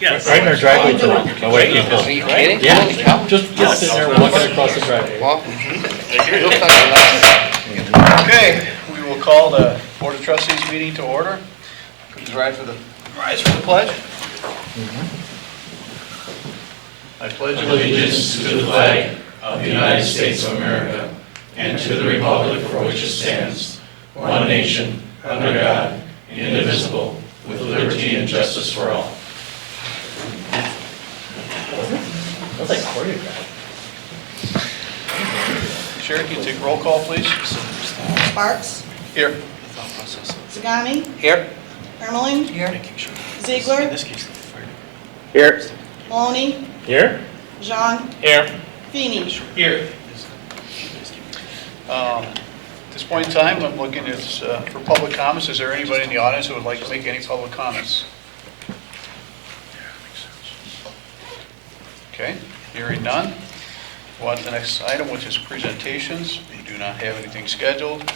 Yes. Right in our driveway today. Oh, wait, you Are you kidding? Yeah. Holy cow. Just sitting there walking across the driveway. Well, looks like a lot. Okay, we will call the Board of Trustees meeting to order. Please rise for the pledge. I pledge Allegiance to the flag of the United States of America and to the republic for which it stands, one nation, under God, indivisible, with liberty and justice for all. That's like choreographed. Sherry, can you take roll call, please? Sparks, Here. Zagami, Here. Ermeling, Here. Ziegler, Here. Maloney, Here? Jean, Here. Feeney. Here. At this point in time, I'm looking at, for public comments. Is there anybody in the audience who would like to make any public comments? Okay, hearing none. Go on to the next item, which is presentations. We do not have anything scheduled.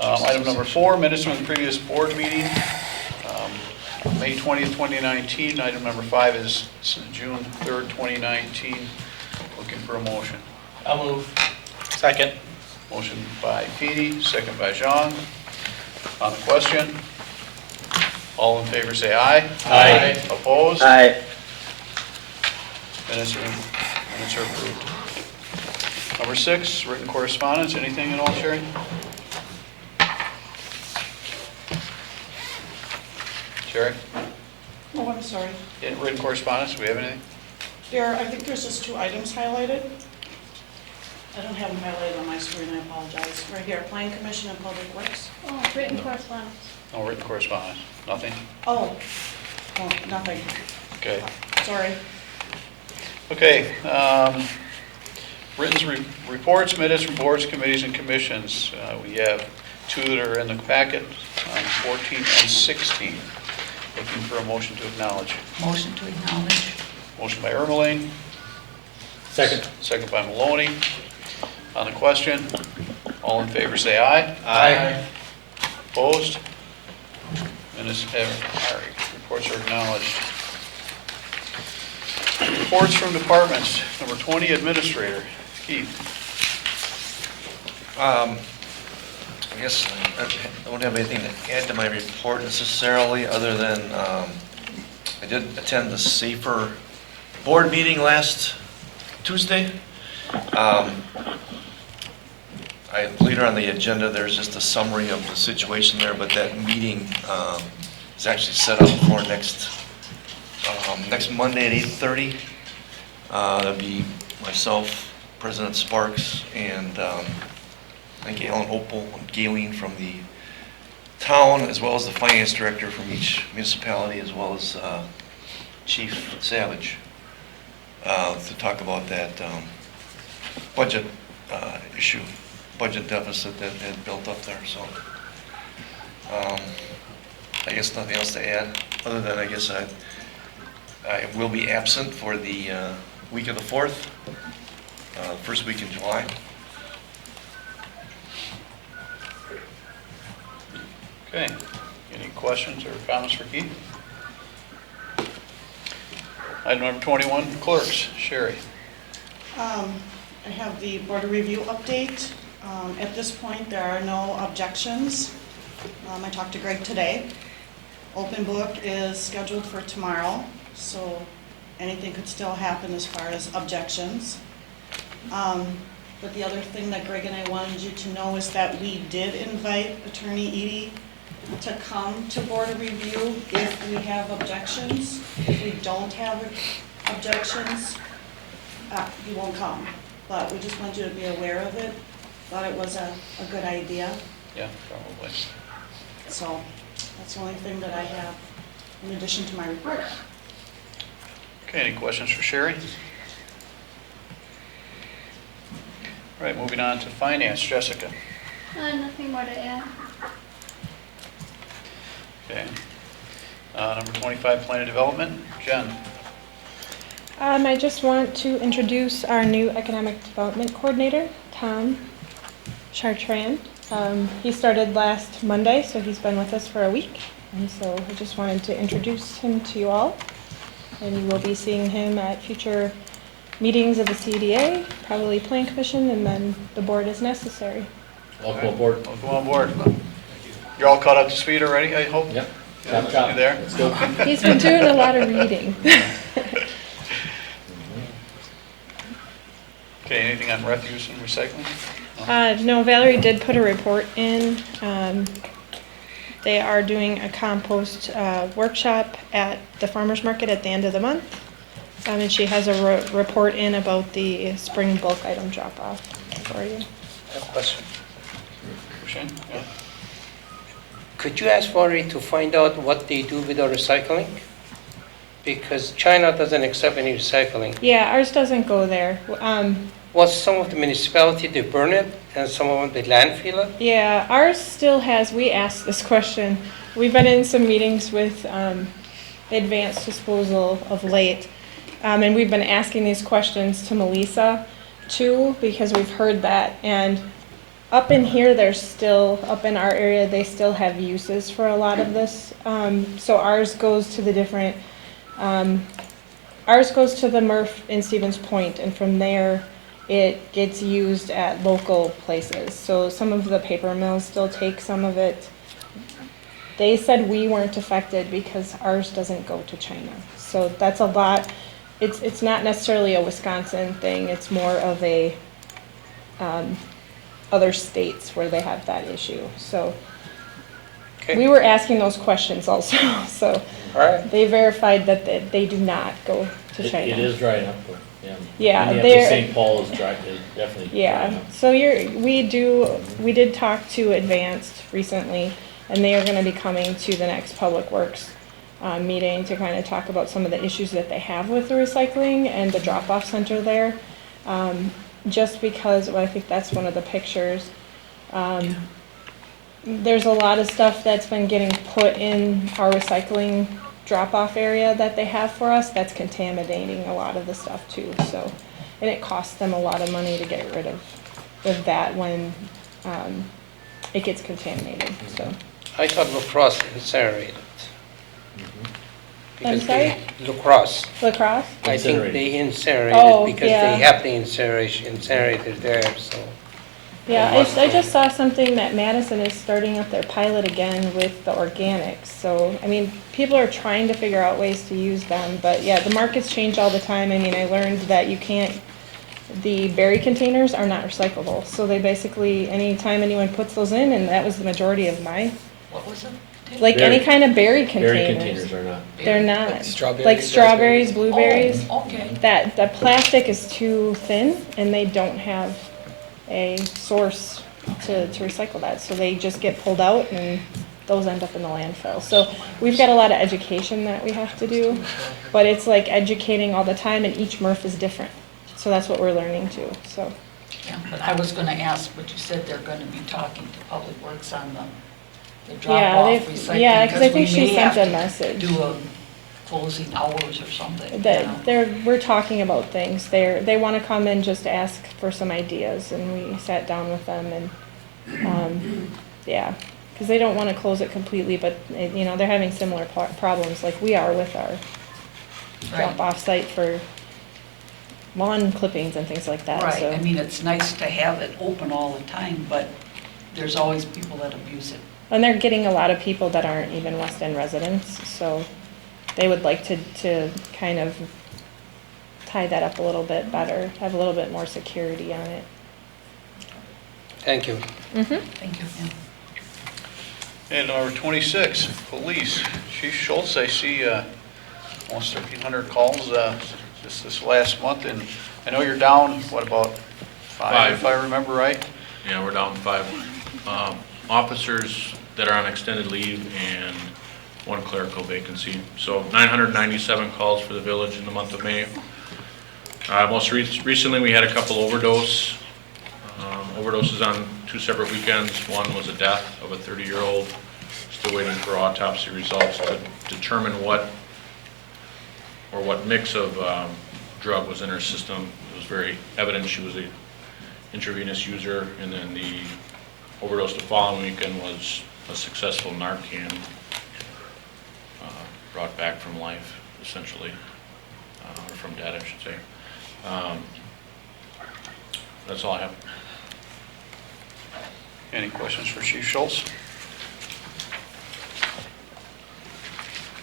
Item number 4, minutes from the previous board meeting, May 20th, 2019. Item number 5 is June 3rd, 2019. Looking for a motion. I'll move. Second. Motion by Petey, second by Jean. On the question, all in favor say aye. Aye. Opposed? Aye. Minutes are approved. Number 6, written correspondence. Anything at all, Sherry? Sherry? Oh, I'm sorry. In written correspondence, do we have anything? I think there's just 2 items highlighted. I don't have them highlighted on my screen, I apologize. Right here, Plan Commission and Public Works. Oh, written correspondence. No written correspondence. Nothing? Oh, nothing, Okay. sorry. Okay. Written reports, minutes from boards, committees, and commissions. We have 2 that are in the packet on 14 and 16. Looking for a motion to acknowledge. Motion to acknowledge. Motion by Ermeling, Second. second by Maloney. On the question, all in favor say aye. Aye. Opposed? Minutes have, reports are acknowledged. Reports from departments. Number 20, Administrator. Keith. I guess I don't have anything to add to my report necessarily, other than I did attend the SAFER board meeting last Tuesday. Later on the agenda, there's just a summary of the situation there, but that meeting is actually set up for next Monday at 8:30. That'll be myself, President Sparks, and I think Alan Opal and Galen from the town, as well as the finance director from each municipality, as well as Chief Savage, to talk about that budget issue, budget deficit that had built up there. So I guess nothing else to add, other than I guess I will be absent for the week of the 4th, first week in July. Okay. Any questions or comments for Keith? Item number 21, clerks. Sherry. I have the Board of Review update. At this point, there are no objections. I talked to Greg today. Open book is scheduled for tomorrow, so anything could still happen as far as objections. But the other thing that Greg and I wanted you to know is that we did invite Attorney Edie to come to Board of Review if we have objections. If we don't have objections, he won't come. But we just want you to be aware of it. Thought it was a good idea. Yeah, probably. So that's the only thing that I have in addition to my report. Okay, any questions for Sherry? All right, moving on to finance. Jessica. Nothing more to add. Okay. Number 25, Plan of Development. Jen. I just want to introduce our new Economic Development Coordinator, Tom Chartrand. He started last Monday, so he's been with us for a week. And so I just wanted to introduce him to you all. and you will be seeing him at future meetings of the CDA, probably Plan Commission, and then the board as necessary. Welcome aboard. Welcome on board. You're all caught up to speed already, I hope? Yep. Yeah, Chop, chop. you there? Let's go. He's been doing a lot of reading. Okay, anything on refuse and recycling? No, Valerie did put a report in. They are doing a compost workshop at the farmer's market at the end of the month. And she has a report in about the spring bulk item drop-off for you. I have a question. Shane? Yeah. Could you ask Valerie to find out what they do with the recycling? Because China doesn't accept any recycling. Yeah, ours doesn't go there. Well, some of the municipality, they burn it, and some of them, they landfill it. Yeah, ours still has, we asked this question. We've been in some meetings with advanced disposal of late. And we've been asking these questions to Melissa too, because we've heard that. And up in here, there's still, up in our area, they still have uses for a lot of this. So ours goes to the different, ours goes to the MRF in Stevens Point, and from there, it gets used at local places. So some of the paper mills still take some of it. They said we weren't affected because ours doesn't go to China. So that's a lot. It's not necessarily a Wisconsin thing. It's more of a other states where they have that issue. So Okay. we were asking those questions also. So All right. they verified that they do not go to China. It is drying up, though. Yeah, Minneapolis, St. Paul is dry, is definitely drying Yeah, up. so we did talk to Advanced recently, and they are gonna be coming to the next Public Works meeting to kind of talk about some of the issues that they have with the recycling and the drop-off center there. Just because, well, I think that's one of the pictures. There's a lot of stuff that's been getting put in our recycling drop-off area that they have for us that's contaminating a lot of the stuff too, so. And it costs them a lot of money to get rid of that when it gets contaminated, so. I thought lacrosse incinerated. I'm Because sorry? Lacrosse. Lacrosse? I think they incinerated Oh, because yeah. they have the incinerator there, so. Yeah, Must I go. just saw something that Madison is starting up their pilot again with the organics. So, I mean, people are trying to figure out ways to use them, but yeah, the markets change all the time. I mean, I learned that you can't, the berry containers are not recyclable. So they basically, anytime anyone puts those in, and that was the majority of my, What was it? like any Berry- kind of berry Berry containers. containers are not. They're not, Like strawberries, like strawberries, blueberries. Oh, okay. That the plastic is too thin, and they don't have a source to recycle that, so they just get pulled out and those end up in the landfill. So we've got a lot of education that we have to do, but it's like educating all the time, and each MRF is different. So that's what we're learning too, so. Yeah, but I was gonna ask, but you said they're gonna be talking to Public Works on the Yeah, drop-off they've- recycling. yeah, 'cause I think we she may sent have a to message. Do a closing hours or something, you That know. we're talking about things. They want to come in just to ask for some ideas, and we sat down with them and, yeah, because they don't want to close it completely, but, you know, they're having similar problems like we are with our Right. drop-off site for lawn clippings and things like that, Right, so. I mean, it's nice to have it open all the time, but there's always people that abuse it. And they're getting a lot of people that aren't even West End residents, so they would like to kind of tie that up a little bit better, have a little bit more security on it. Thank you. Mm-hmm. Thank you, yeah. And number 26, police. Chief Schultz, I see almost 1,300 calls just this last month, and I know you're down, what, about five, if I remember right? Yeah, we're down 5 officers that are on extended leave and 1 clerical vacancy. So 997 calls for the village in the month of May. Most recently, we had a couple overdoses on 2 separate weekends. One was a death of a 30-year-old. Still waiting for autopsy results to determine what mix of drug was in her system. It was very evident she was a intravenous user, and then the overdose the following weekend was a successful Narcan brought back from life, essentially. or from debt, I should say. That's all I have. Any questions for Chief Schultz?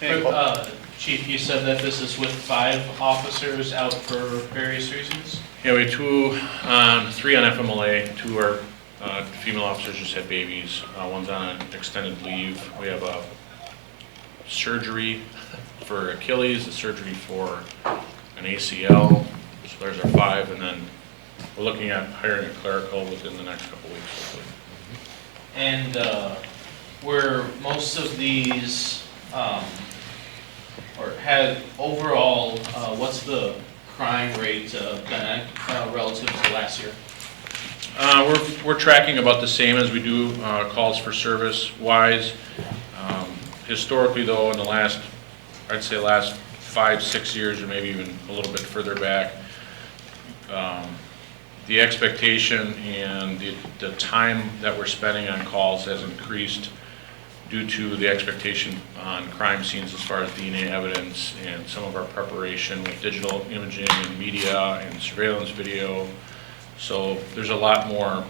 Any pub- Chief, you said that this is with 5 officers out for various reasons? Yeah, we have 2, 3 on FMLA, 2 are female officers just had babies, one's on an extended leave. We have a surgery for Achilles, a surgery for an ACL, so there's our 5, and then we're looking at hiring a clerical within the next couple weeks, hopefully. And were most of these, or had overall, what's the crime rate been relative to last year? We're tracking about the same as we do calls for service wise. Historically though, in the last, I'd say last 5-6 years, or maybe even a little bit further back, the expectation and the time that we're spending on calls has increased due to the expectation on crime scenes as far as DNA evidence and some of our preparation with digital imaging and media and surveillance video. So there's a lot more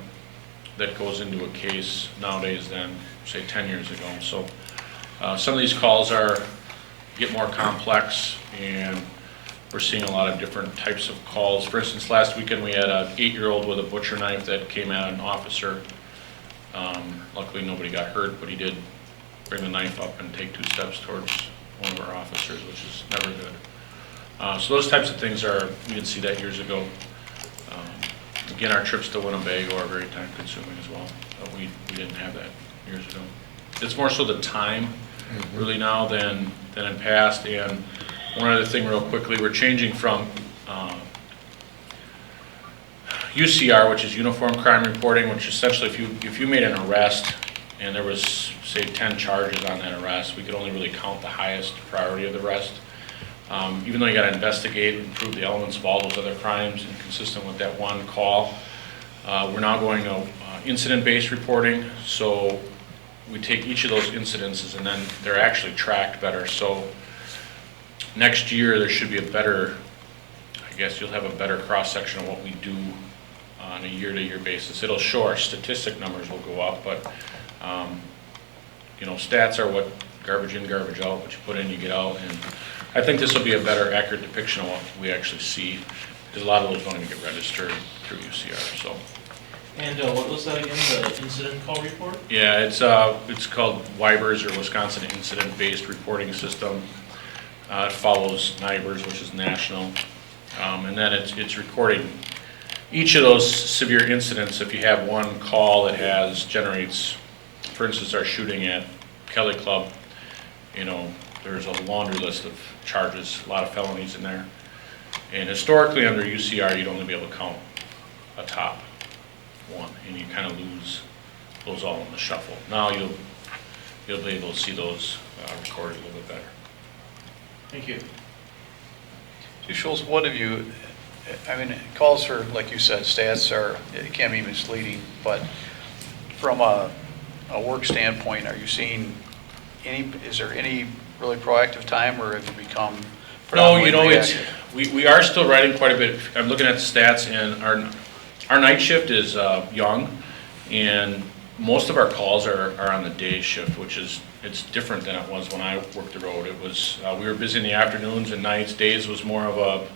that goes into a case nowadays than, say, 10 years ago. So some of these calls get more complex, and we're seeing a lot of different types of calls. For instance, last weekend we had an 8-year-old with a butcher knife that came at an officer. Luckily nobody got hurt, but he did bring the knife up and take 2 steps towards one of our officers, which is never good. So those types of things we didn't see that years ago. Again, our trips to Winnebago are very time consuming as well. We didn't have that years ago. It's more so the time really now than in past. And one other thing real quickly, we're changing from UCR, which is Uniform Crime Reporting, which essentially if you made an arrest and there was, say, 10 charges on that arrest, we could only really count the highest priority of the arrest. Even though you got to investigate and prove the elements of all those other crimes and consistent with that one call, we're now going to incident-based reporting. So we take each of those incidences and then they're actually tracked better. So next year there should be a better, I guess you'll have a better cross-section of what we do on a year-to-year basis. It'll show our statistic numbers will go up, but stats are what garbage in, garbage out, what you put in, you get out. And I think this will be a better accurate depiction of what we actually see, because a lot of those don't even get registered through UCR. So. And what was that again, the incident call report? Yeah, it's called WIBERS, or Wisconsin Incident-Based Reporting System. It follows NIBERS, which is national, and then it's recording each of those severe incidents. If you have one call that generates, for instance, our shooting at Kelly Club, there's a laundry list of charges, a lot of felonies in there. And historically under UCR, you'd only be able to count a top one, and you kind of lose those all in the shuffle. Now you'll be able to see those recorded a little bit better. Thank you. Chief Schultz, what have you, calls for, like you said, stats it can be misleading, but from a work standpoint, are you seeing is there any really proactive time, or have you become No, reactive? we are still writing quite a bit. I'm looking at the stats, and our night shift is young, and most of our calls are on the day shift, which it's different than it was when I worked the road. It was we were busy in the afternoons and nights. Days was more of a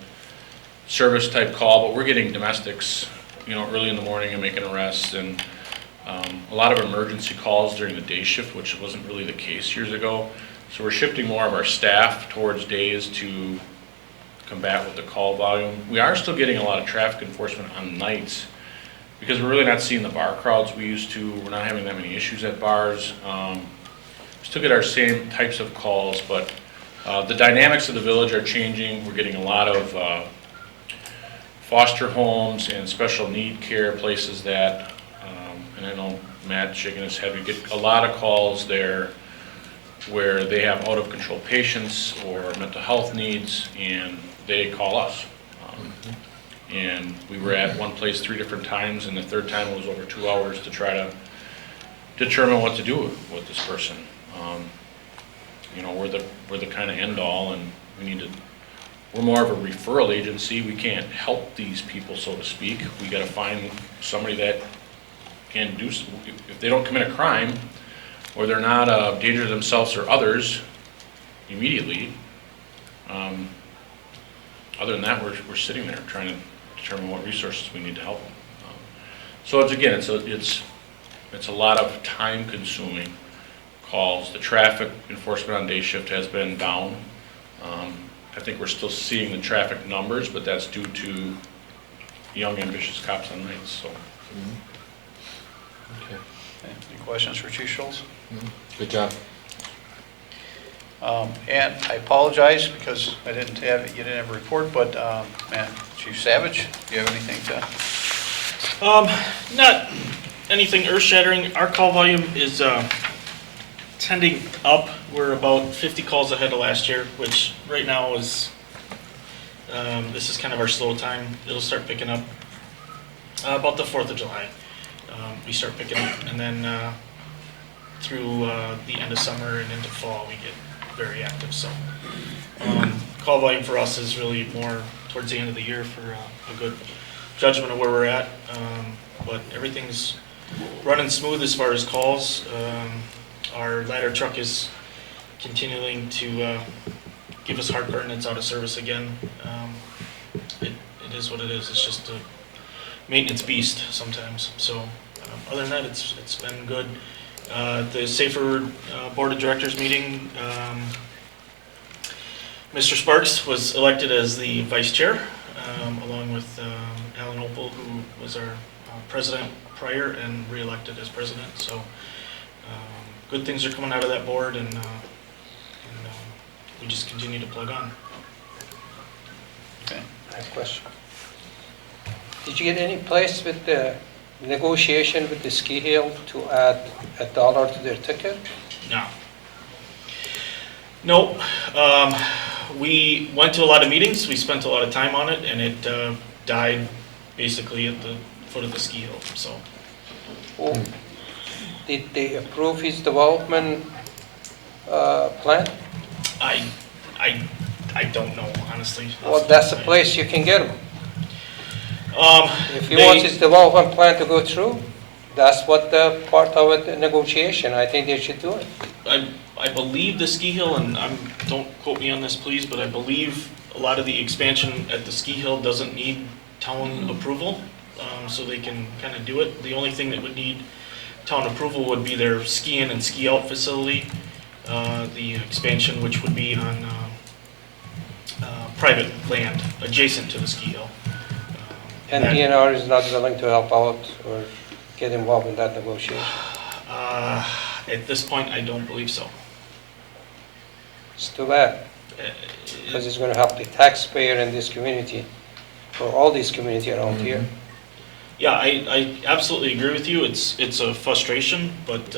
service type call, but we're getting domestics, early in the morning and making arrests, and a lot of emergency calls during the day shift, which wasn't really the case years ago. So we're shifting more of our staff towards days to combat with the call volume. We are still getting a lot of traffic enforcement on nights because we're really not seeing the bar crowds we used to. We're not having that many issues at bars. We still get our same types of calls, but the dynamics of the village are changing. We're getting a lot of foster homes and special need care places that, and I know Matt's shaking his head, we get a lot of calls there where they have out of control patients or mental health needs, and they call us. And we were at one place 3 different times, and the third time it was over 2 hours to try to determine what to do with this person. We're the kind of end all, and we need to we're more of a referral agency. We can't help these people, so to speak. We gotta find somebody that can do, if they don't commit a crime, or they're not a danger to themselves or others immediately. Other than that, we're sitting there trying to determine what resources we need to help them. So it's, again, it's a lot of time-consuming calls. The traffic enforcement on day shift has been down. I think we're still seeing the traffic numbers, but that's due to young, ambitious cops on nights, so. Okay. Okay, any questions for Chief Schultz? Good job. And I apologize because you didn't have a report, but, man, Chief Savage, do you have anything to? Not anything earth-shattering. Our call volume is tending up. We're about 50 calls ahead of last year, which right now is, this is kind of our slow time. It'll start picking up about the 4th of July. We start picking up, and then through the end of summer and into fall, we get very active. So call volume for us is really more towards the end of the year for a good judgment of where we're at. But everything's running smooth as far as calls. Our ladder truck is continuing to give us heartburn. It's out of service again. It is what it is. It's just a maintenance beast sometimes. So other than that, it's been good. The Safer Board of Directors meeting, Mr. Sparks was elected as the vice chair, along with Alan Opel, who was our president prior and re-elected as president. So good things are coming out of that board, and we just continue to plug on. Okay. I have a question. Did you get any place with the negotiation with the ski hill to add $1 to their ticket? No. Nope. We went to a lot of meetings, we spent a lot of time on it, and it died basically at the foot of the ski hill, so. Oh. Did they approve his development plan? I don't know, honestly. Well, that's the place you can get him. If he They- wants his development plan to go through, that's what the part of it, the negotiation, I think they should do it. I believe the ski hill, and don't quote me on this, please, but I believe a lot of the expansion at the ski hill doesn't need town approval, so they can kind of do it. The only thing that would need town approval would be their ski in and ski out facility, the expansion, which would be on private land adjacent to the ski hill. And that- DNR is not willing to help out or get involved in that negotiation. At this point, I don't believe so. It's too bad, because it's going to help the taxpayer in this community, or all these community around here. Yeah, I absolutely agree with you. It's a frustration, but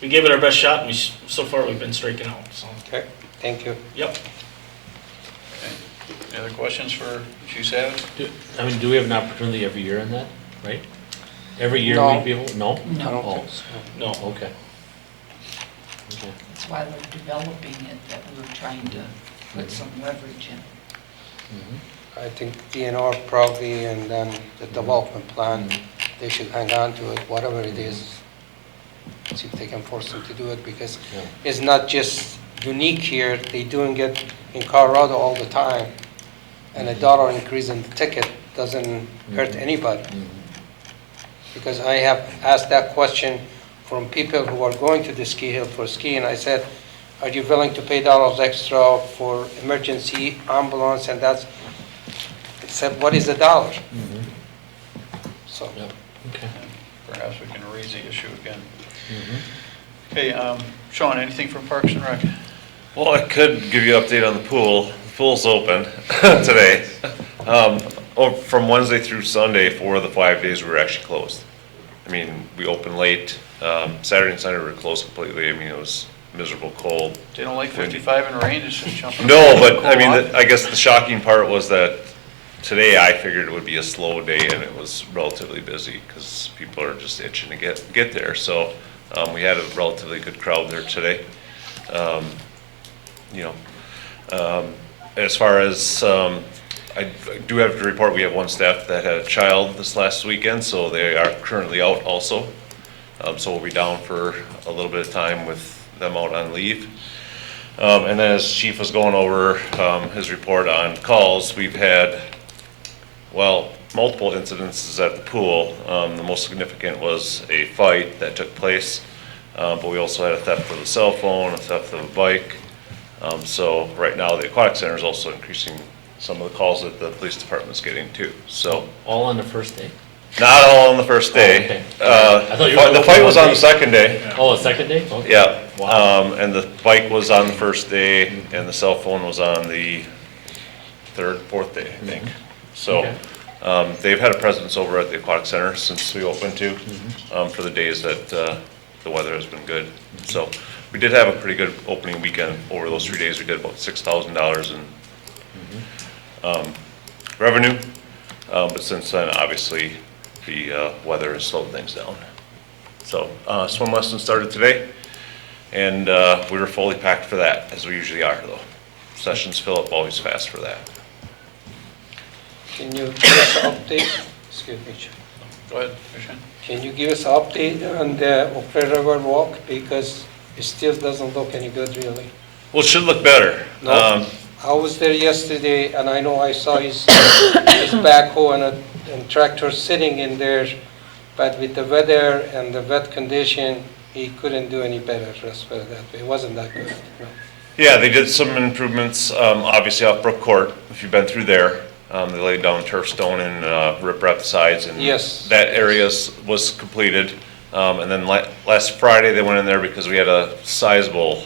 we gave it our best shot, and so far we've been striking out. So, Okay, thank you. yep. Any other questions for Chief Savage? Do we have an opportunity every year in that, right? Every year No. we'd be able, no? I don't Oh, think so. No. okay. Okay. That's why we're developing it, that we're trying to put some leverage in. Mhm. I think DNR probably, and then the development plan, they should hang on to it, whatever it is. See if they can force them to do it, because Yeah. it's not just unique here, they doing it in Colorado all the time. And $1 increase in the ticket doesn't hurt anybody. Mhm. Because I have asked that question from people who are going to the ski hill for skiing. I said, are you willing to pay dollars extra for emergency ambulance? And that's, they said, what is $1? Mhm. So, Yep. Okay. Perhaps we can raise the issue again. Mhm. Okay, Sean, anything from Parks and Rec? Well, I could give you an update on the pool. The pool's open today. From Wednesday through Sunday, 4 of the 5 days we were actually closed. I mean, we opened late. Saturday and Sunday we were closed completely. I mean, it was miserable, cold. They don't like 55 in rain, it's just jumping. No, but I Cool mean, off. I guess the shocking part was that today I figured it would be a slow day, and it was relatively busy because people are just itching to get there. So we had a relatively good crowd there today. You know, As far as, I do have to report, we have one staff that had a child this last weekend, so they are currently out also. So we'll be down for a little bit of time with them out on leave. And then as Chief was going over his report on calls, we've had, well, multiple incidences at the pool. The most significant was a fight that took place, but we also had a theft of a cell phone, a theft of a bike. So right now, the aquatic center is also increasing some of the calls that the police department's getting too. So All on the first day? not all on the first day. Oh, okay. I thought you were The fight was on the looking second day. Oh, the second day? Okay. Yeah, Wow. and the bike was on the first day, and the cell phone was on the third, fourth day, I think. So, Okay. they've had a presence over at the aquatic center since we opened too, for the days that, the weather has been good. So, we did have a pretty good opening weekend over those 3 days. We did about $6,000 in, revenue. But since then, obviously, the, weather has slowed things down. So, swim lesson started today, and we were fully packed for that, as we usually are, though. Sessions fill up always fast for that. Can you give us an update? Excuse me, Chair. Go ahead, Commissioner. Can you give us an update on the Opera River Walk? Because it still doesn't look any good, really. Well, it should look better. No. I was there yesterday, and I know I saw his backhoe and tractor sitting in there, but with the weather and the wet condition, he couldn't do any better, let's put it that way. It wasn't that good. No. Yeah, they did some improvements, obviously off Brook Court, if you've been through there. They laid down turf stone and riprap the sides, and Yes. that area was completed. And then last Friday, they went in there because we had a sizable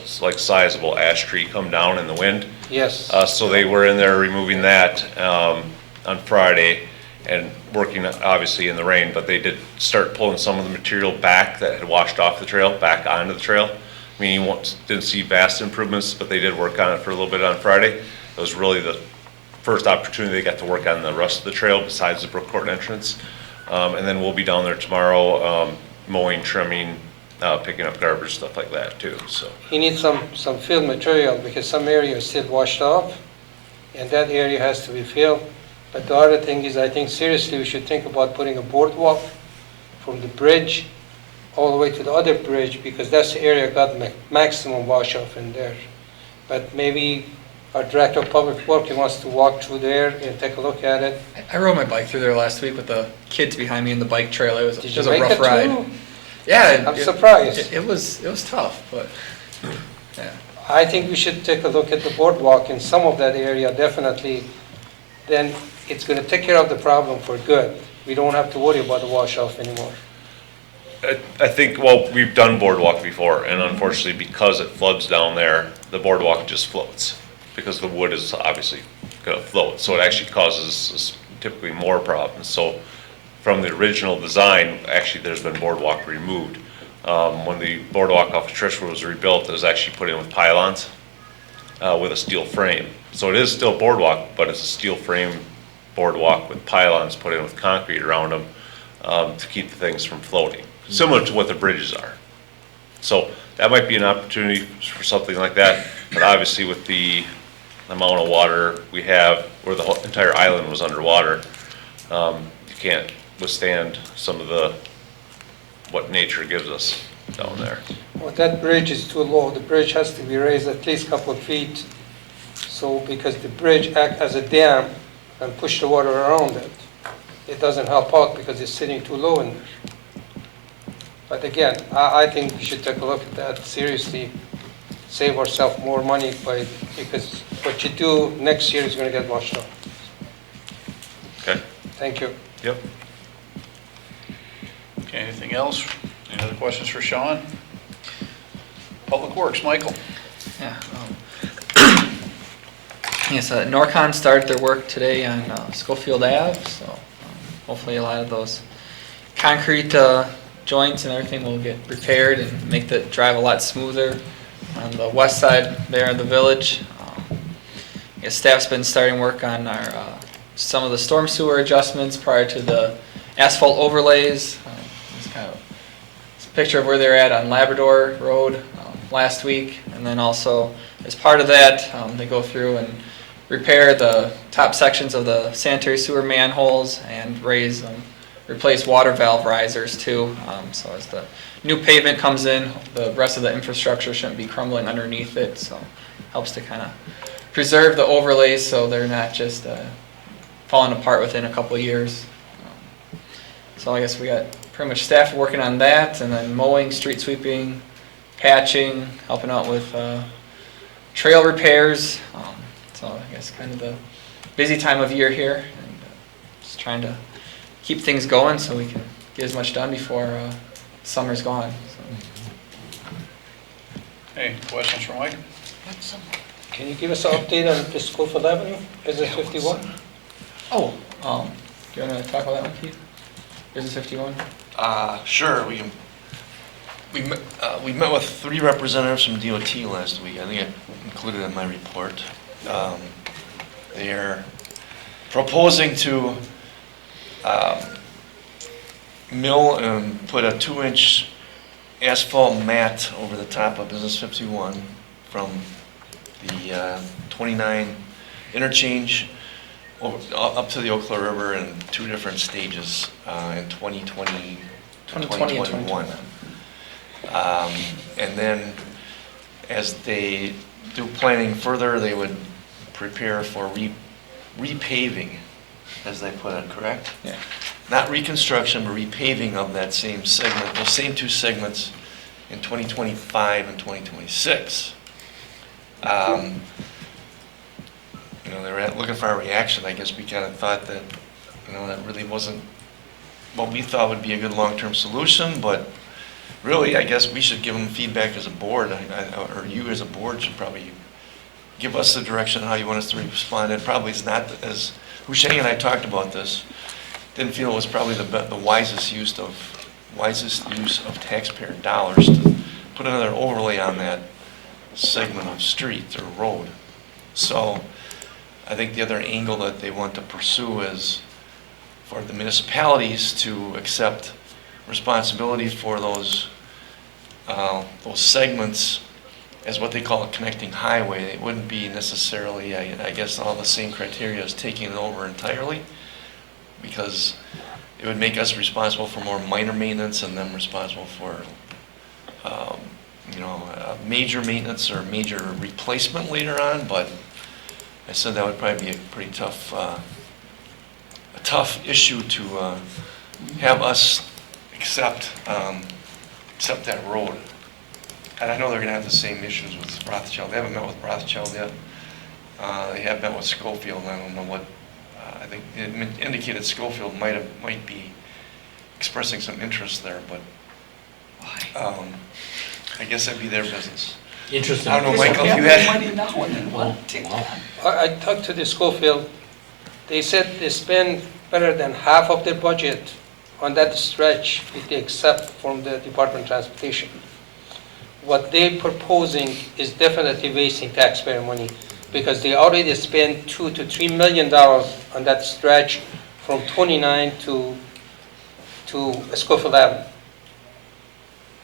ash tree come down in the wind. Yes. So they were in there removing that on Friday and working obviously in the rain, but they did start pulling some of the material back that had washed off the trail, back onto the trail. I mean, you didn't see vast improvements, but they did work on it for a little bit on Friday. It was really the first opportunity they got to work on the rest of the trail besides the Brook Court entrance. And then we'll be down there tomorrow, mowing, trimming, picking up garbage, stuff like that too, so. He needs some fill material because some area is still washed off, and that area has to be filled. But the other thing is, I think seriously, we should think about putting a boardwalk from the bridge all the way to the other bridge, because that's the area got maximum wash off in there. But maybe our Director of Public Works wants to walk through there and take a look at it. I rode my bike through there last week with the kids behind me in the bike trail. It was, Did it you was a make rough it ride. through? Yeah, I'm surprised. It was tough, but yeah. I think we should take a look at the boardwalk in some of that area, definitely. Then it's going to take care of the problem for good. We don't have to worry about the wash off anymore. I think, well, we've done boardwalk before, and unfortunately, because it floods down there, the boardwalk just floats, because the wood is obviously gonna float, so it actually causes us typically more problems. So from the original design, actually, there's been boardwalk removed. When the boardwalk off of Trishwood was rebuilt, it was actually put in with pylons, with a steel frame. So it is still boardwalk, but it's a steel frame boardwalk with pylons put in with concrete around them, to keep the things from floating, similar to what the bridges are. So that might be an opportunity for something like that, but obviously with the amount of water we have, where the whole entire island was underwater, you can't withstand some of what nature gives us down there. Well, that bridge is too low. The bridge has to be raised at least a couple of feet. So because the bridge acts as a dam and push the water around it, it doesn't help out because it's sitting too low in there. But again, I think we should take a look at that seriously, save ourselves more money because what you do next year is going to get washed out. Okay? Thank you. Yep. Okay, anything else? Any other questions for Sean? Public Works, Michael. Yeah. Yes, Norcon started their work today on Schofield Ave, so hopefully a lot of those concrete joints and everything will get repaired and make the drive a lot smoother. On the west side there in the village, staff's been starting work on our some of the storm sewer adjustments prior to the asphalt overlays. It's kind of a picture of where they're at on Labrador Road. last week. And then also, as part of that, they go through and repair the top sections of the sanitary sewer manholes and replace water valve risers too. So as the new pavement comes in, the rest of the infrastructure shouldn't be crumbling underneath it, so helps to kind of preserve the overlays so they're not just falling apart within a couple of years. So I guess we got pretty much staff working on that, and then mowing, street sweeping, patching, helping out with trail repairs. So I guess kind of the busy time of year here, and just trying to keep things going so we can get as much done before summer's gone. So. Hey, questions for Mike? Can you give us an update on the Schofield Avenue, Business 51? Oh, do you want to talk about that one, Keith? Business 51? Sure, we met with 3 representatives from DOT last week. I think I included in my report. They are proposing to mill and put a 2-inch asphalt mat over the top of Business 51 from the 29 interchange up to the Eau Claire River in 2 different stages in 2020 to 2021. And then as they do planning further, they would prepare for repaving, as they put it, correct? Yeah. Not reconstruction, but repaving of that same segment, those same 2 segments in 2025 and 2026. They were looking for a reaction. I guess we kind of thought that, that really wasn't what we thought would be a good long-term solution, but really, I guess we should give them feedback as a board, or you as a board should probably give us the direction on how you want us to respond. It probably is not, as Hushain and I talked about this, didn't feel it was probably the wisest use of taxpayer dollars to put another overlay on that segment of street or road. So I think the other angle that they want to pursue is for the municipalities to accept responsibility for those segments as what they call a connecting highway. It wouldn't be necessarily, I guess, all the same criteria as taking it over entirely, because it would make us responsible for more minor maintenance and them responsible for major maintenance or major replacement later on. But I said that would probably be a pretty tough issue to have us accept that road. And I know they're going to have the same issues with Rothschild. They haven't met with Rothschild yet. They have met with Schofield, and I don't know what. I think it indicated Schofield might be expressing some interest there, but I guess that'd be their business. Interesting. I don't know, Michael, if you had. I talked to the Schofield. They said they spend better than half of their budget on that stretch, with the except from the Department of Transportation. What they're proposing is definitely wasting taxpayer money, because they already spent $2 to $3 million on that stretch from 29 to Schofield Avenue.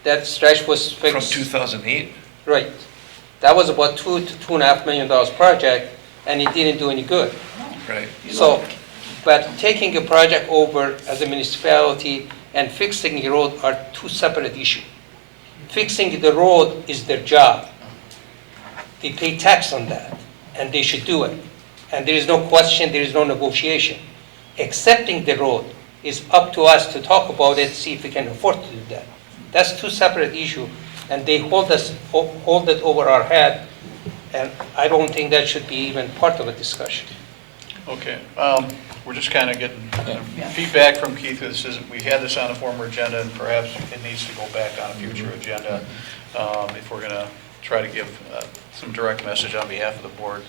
That stretch was fixed. From 2008? Right. That was about $2 to $2.5 million project, and it didn't do any good. Right. So, but taking a project over as a municipality and fixing the road are 2 separate issues. Fixing the road is their job. They pay tax on that, and they should do it. And there is no question, there is no negotiation. Accepting the road is up to us to talk about it, see if we can afford to do that. That's 2 separate issues, and they hold it over our head, and I don't think that should be even part of a discussion. Okay, we're just kind of getting feedback from Keith. We had this on a former agenda, and perhaps it needs to go back on a future agenda if we're going to try to give some direct message on behalf of the board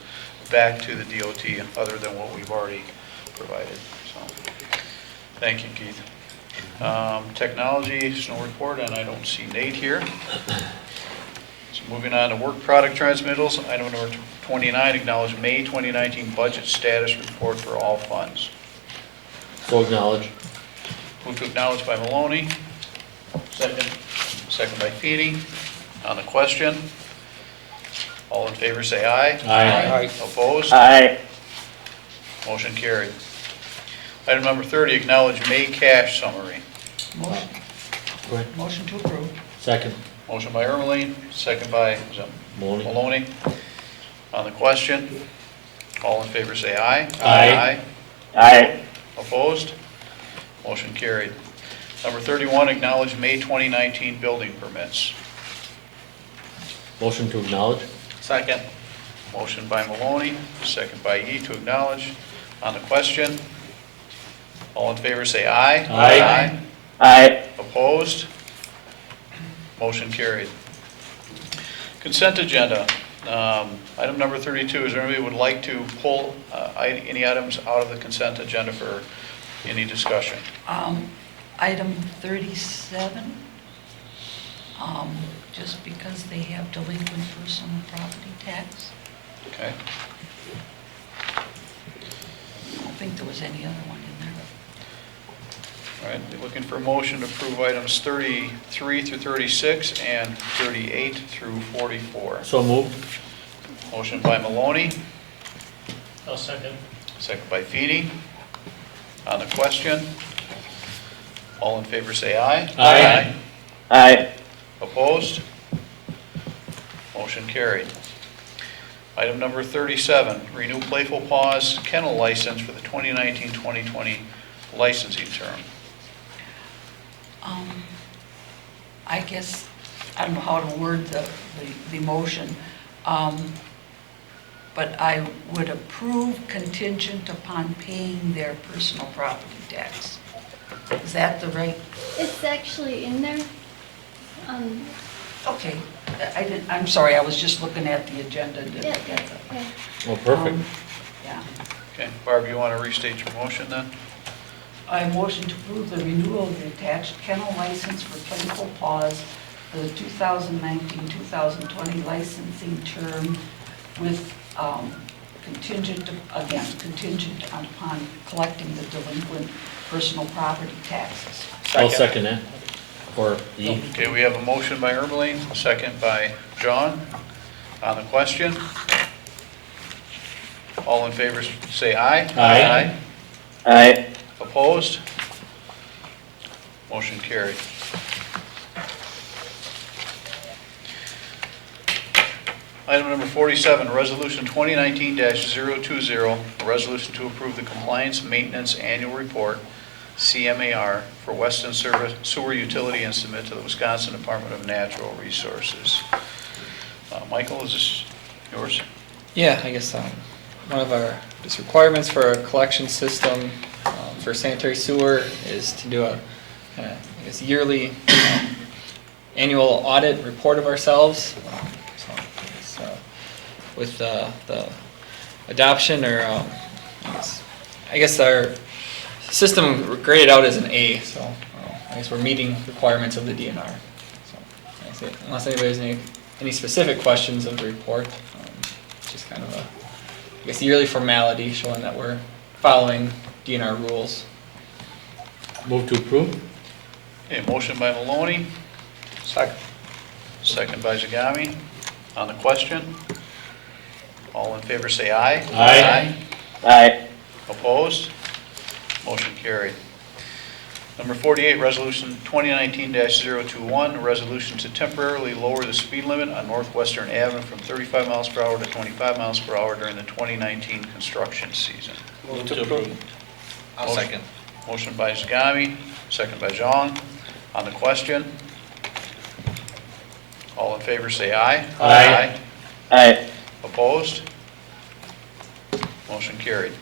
back to the DOT other than what we've already provided. So, thank you, Keith. Technology, snow report, and I don't see Nate here. So moving on to work product transmittals, item number 29, acknowledge May 2019 budget status report for all funds. So acknowledge. Move to acknowledge by Maloney. Second. Second by Feeny. On the question, all in favor say aye. Aye. Opposed? Aye. Motion carried. Item number 30, acknowledge May cash summary. Motion, Go ahead. motion to approve. Second. Motion by Ermeling, second by Maloney. Maloney. On the question, all in favor say aye. Aye. Aye. Opposed? Motion carried. Number 31, acknowledge May 2019 building permits. Motion to acknowledge. Second. Motion by Maloney, second by Yi to acknowledge. On the question, all in favor say aye. Aye. Aye. Opposed? Motion carried. Consent agenda. Item number 32, is there anybody who would like to pull any items out of the consent agenda for any discussion? Item 37, just because they have delinquent personal property tax. Okay. I don't think there was any other one in there. All right, looking for a motion to approve items 33 through 36 and 38 through 44. So moved. Motion by Maloney, I'll second. second by Feeny. On the question, all in favor say aye. Aye. Aye. Opposed? Motion carried. Item number 37, renew Playful Paws kennel license for the 2019-2020 licensing term. I guess, I don't know how to word the motion, but I would approve contingent upon paying their personal property tax. Is that the right? It's actually in there. Okay, I'm sorry, I was just looking at the agenda. Didn't Yeah, get that's the- okay. Oh, perfect. Yeah. Okay, Barb, you want to restate your motion then? I motion to approve the renewal of the attached kennel license for Playful Paws for the 2019-2020 licensing term with contingent upon collecting the delinquent personal property taxes. I'll second that. For the, Okay, we have a motion by Ermeling, a second by John. On the question, all in favor say aye. Aye. Aye. Opposed? Motion carried. Item number 47, Resolution 2019-020, a resolution to approve the Compliance Maintenance Annual Report, CMAR, for Weston Sewer Utility and submit to the Wisconsin Department of Natural Resources. Michael, is this yours? Yeah, I guess one of our just requirements for a collection system for sanitary sewer is to do a I guess yearly annual audit report of ourselves. With the adoption, or I guess our system graded out as an A, so I guess we're meeting requirements of the DNR. So I say, unless anybody has any specific questions of the report, just kind of a I guess yearly formality showing that we're following DNR rules. move to approve. Okay, motion by Maloney, Second. second by Zagami. On the question, all in favor say aye. Aye. Aye. Opposed? Motion carried. Number 48, Resolution 2019-021, a resolution to temporarily lower the speed limit on Northwestern Avenue from 35 miles per hour to 25 miles per hour during the 2019 construction season. Move to approve. I'll second. Motion by Zagami, second by John. On the question, all in favor say aye. Aye. Aye. Opposed? Motion carried.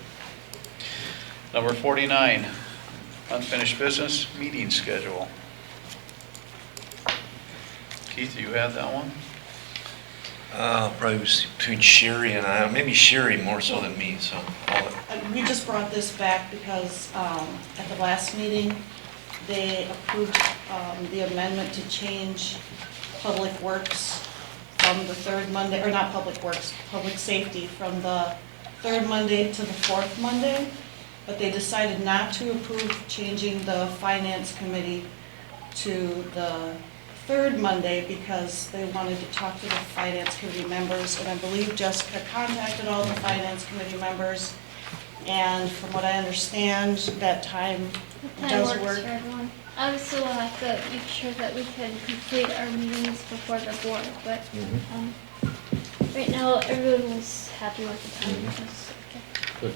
Number 49, unfinished business, meeting schedule. Keith, do you have that one? Probably was between Sherry and I, maybe Sherry more so than me, so. We just brought this back because at the last meeting, they approved the amendment to change Public Works from the third Monday, or not Public Works, Public Safety, from the third Monday to the fourth Monday, but they decided not to approve changing the Finance Committee to the third Monday because they wanted to talk to the finance committee members, and I believe Jessica contacted all the finance committee members. And from what I understand, that time What time does works work. for everyone? Obviously, we'll have to make sure that we can complete our meetings before the board, but, right now, everyone was happy with the time. That's okay.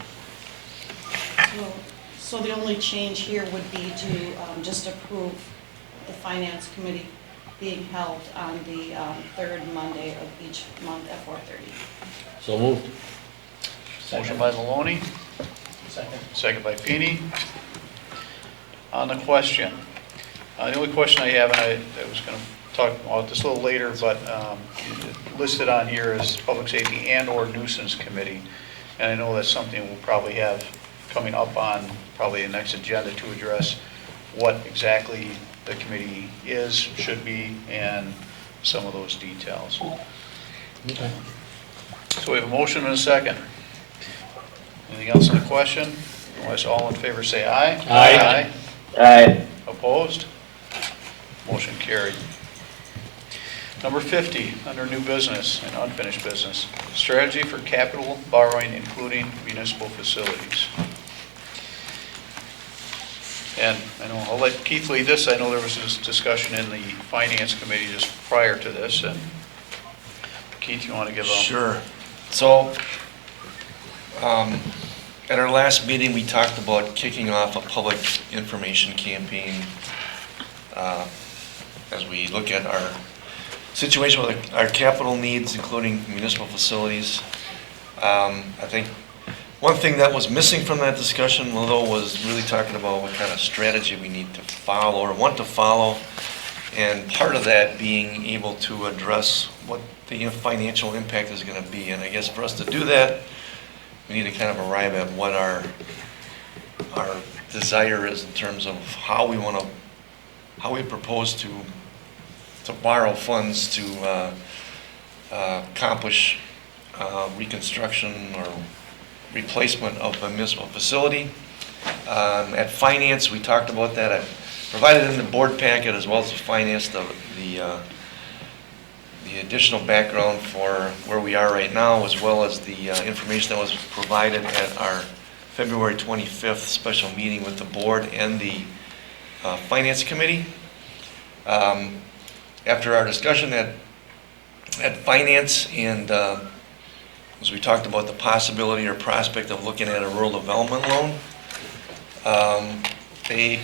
Good. So the only change here would be to just approve the finance committee being held on the third Monday of each month at 4:30. So moved. Motion by Maloney, Second. second by Feeny. On the question, the only question I have, and I was going to talk about this a little later, but listed on here is Public Safety and/or Nuisance Committee. And I know that's something we'll probably have coming up on probably the next agenda to address what exactly the committee is, should be, and some of those details. Okay. So we have a motion and a second. Anything else on the question? Unless all in favor say aye. Aye. Aye. Opposed? Motion carried. Number 50, under new business and unfinished business, strategy for capital borrowing, including municipal facilities. And I know, I'll let Keith lead this. I know there was this discussion in the finance committee just prior to this, and Keith, you want to give a... Sure. So, at our last meeting, we talked about kicking off a public information campaign as we look at our situation with our capital needs, including municipal facilities. I think one thing that was missing from that discussion, though, was really talking about what kind of strategy we need to follow or want to follow, and part of that being able to address what the financial impact is going to be. And I guess for us to do that, we need to kind of arrive at what our desire is in terms of how we propose to borrow funds to accomplish reconstruction or replacement of a municipal facility. At finance, we talked about that. I provided in the board packet as well as the finance the additional background for where we are right now, as well as the information that was provided at our February 25th special meeting with the board and the finance committee. After our discussion at finance, and as we talked about the possibility or prospect of looking at a rural development loan, the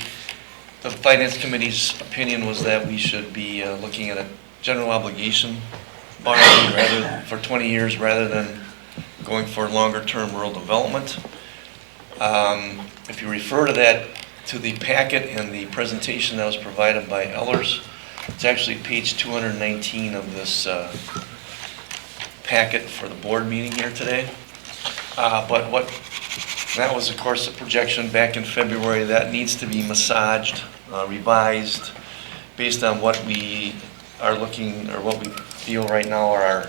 finance committee's opinion was that we should be looking at a general obligation borrowing for 20 years rather than going for longer-term rural development. If you refer to the packet and the presentation that was provided by Ellers, it's actually page 219 of this packet for the board meeting here today. But that was, of course, a projection back in February. That needs to be massaged, revised, based on what we are looking, or what we feel right now are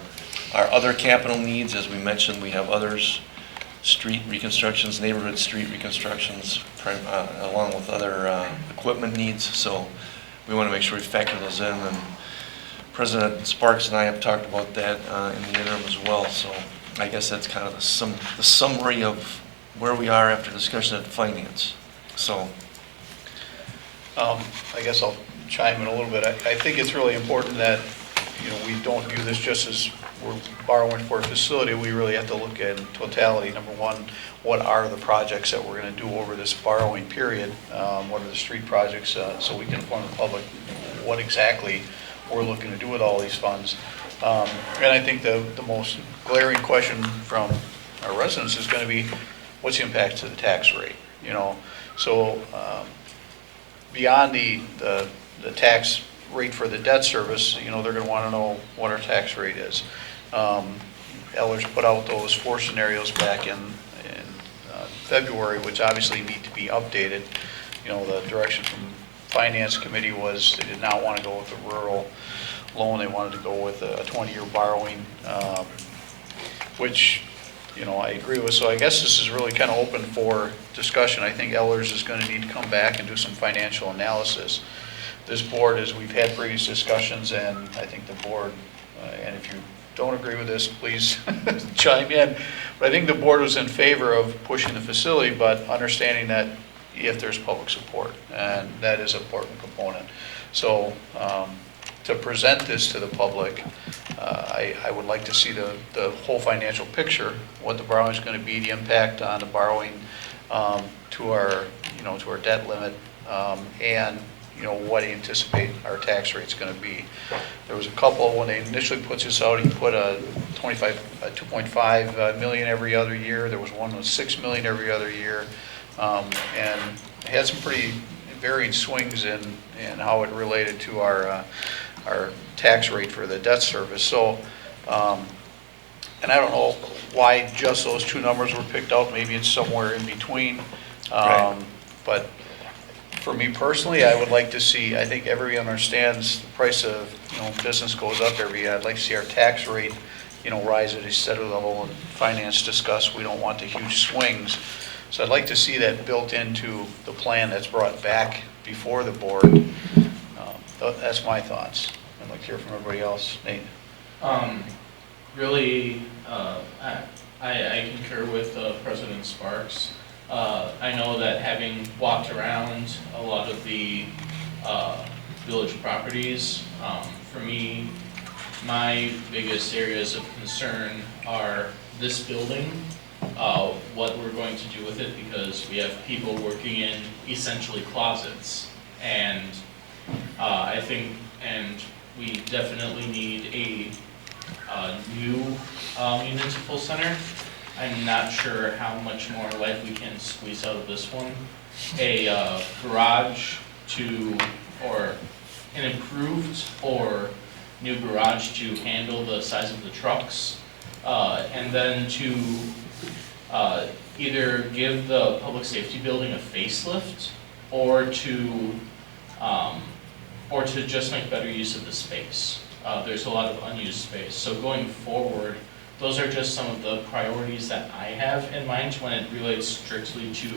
our other capital needs. As we mentioned, we have others, street reconstructions, neighborhood street reconstructions, along with other equipment needs. So we want to make sure we factor those in. And President Sparks and I have talked about that in the interim as well. So I guess that's kind of the summary of where we are after discussion at finance. So I guess I'll chime in a little bit. I think it's really important that, we don't view this just as we're borrowing for a facility. We really have to look at totality. Number one, what are the projects that we're going to do over this borrowing period? What are the street projects, so we can inform the public what exactly we're looking to do with all these funds. And I think the most glaring question from our residents is going to be, what's the impact to the tax rate? So beyond the tax rate for the debt service, they're going to want to know what our tax rate is. Ellers put out those 4 scenarios back in February, which obviously need to be updated. The direction from Finance Committee was they did not want to go with a rural loan. They wanted to go with a 20-year borrowing, which, I agree with. So I guess this is really kind of open for discussion. I think Ellers is going to need to come back and do some financial analysis. this board, as we've had previous discussions, and I think the board, and if you don't agree with this, please chime in, but I think the board was in favor of pushing the facility, but understanding that if there's public support, and that is an important component. So to present this to the public, I would like to see the whole financial picture, what the borrowing is going to be, the impact on the borrowing to our, to our debt limit, and what he anticipate our tax rate's going to be. There was a couple, when they initially put this out, he put a 2.5 million every other year. There was one with 6 million every other year, and had some pretty varying swings in how it related to our tax rate for the debt service. So, and I don't know why just those two numbers were picked out. Maybe it's somewhere in between. Right. But for me personally, I would like to see, I think everyone understands the price of, business goes up every year. I'd like to see our tax rate, rise at a steady level, and finance discuss, we don't want the huge swings. So I'd like to see that built into the plan that's brought back before the board. That's my thoughts. I'd like to hear from everybody else. Nate? Really, I concur with President Sparks. I know that having walked around a lot of the village properties, for me, my biggest areas of concern are this building, what we're going to do with it, because we have people working in essentially closets, and I think, and we definitely need a new municipal center. I'm not sure how much more life we can squeeze out of this one. A garage or an improved or new garage to handle the size of the trucks, and then to either give the public safety building a facelift, or to just make better use of the space. There's a lot of unused space. So going forward, those are just some of the priorities that I have in mind when it relates strictly to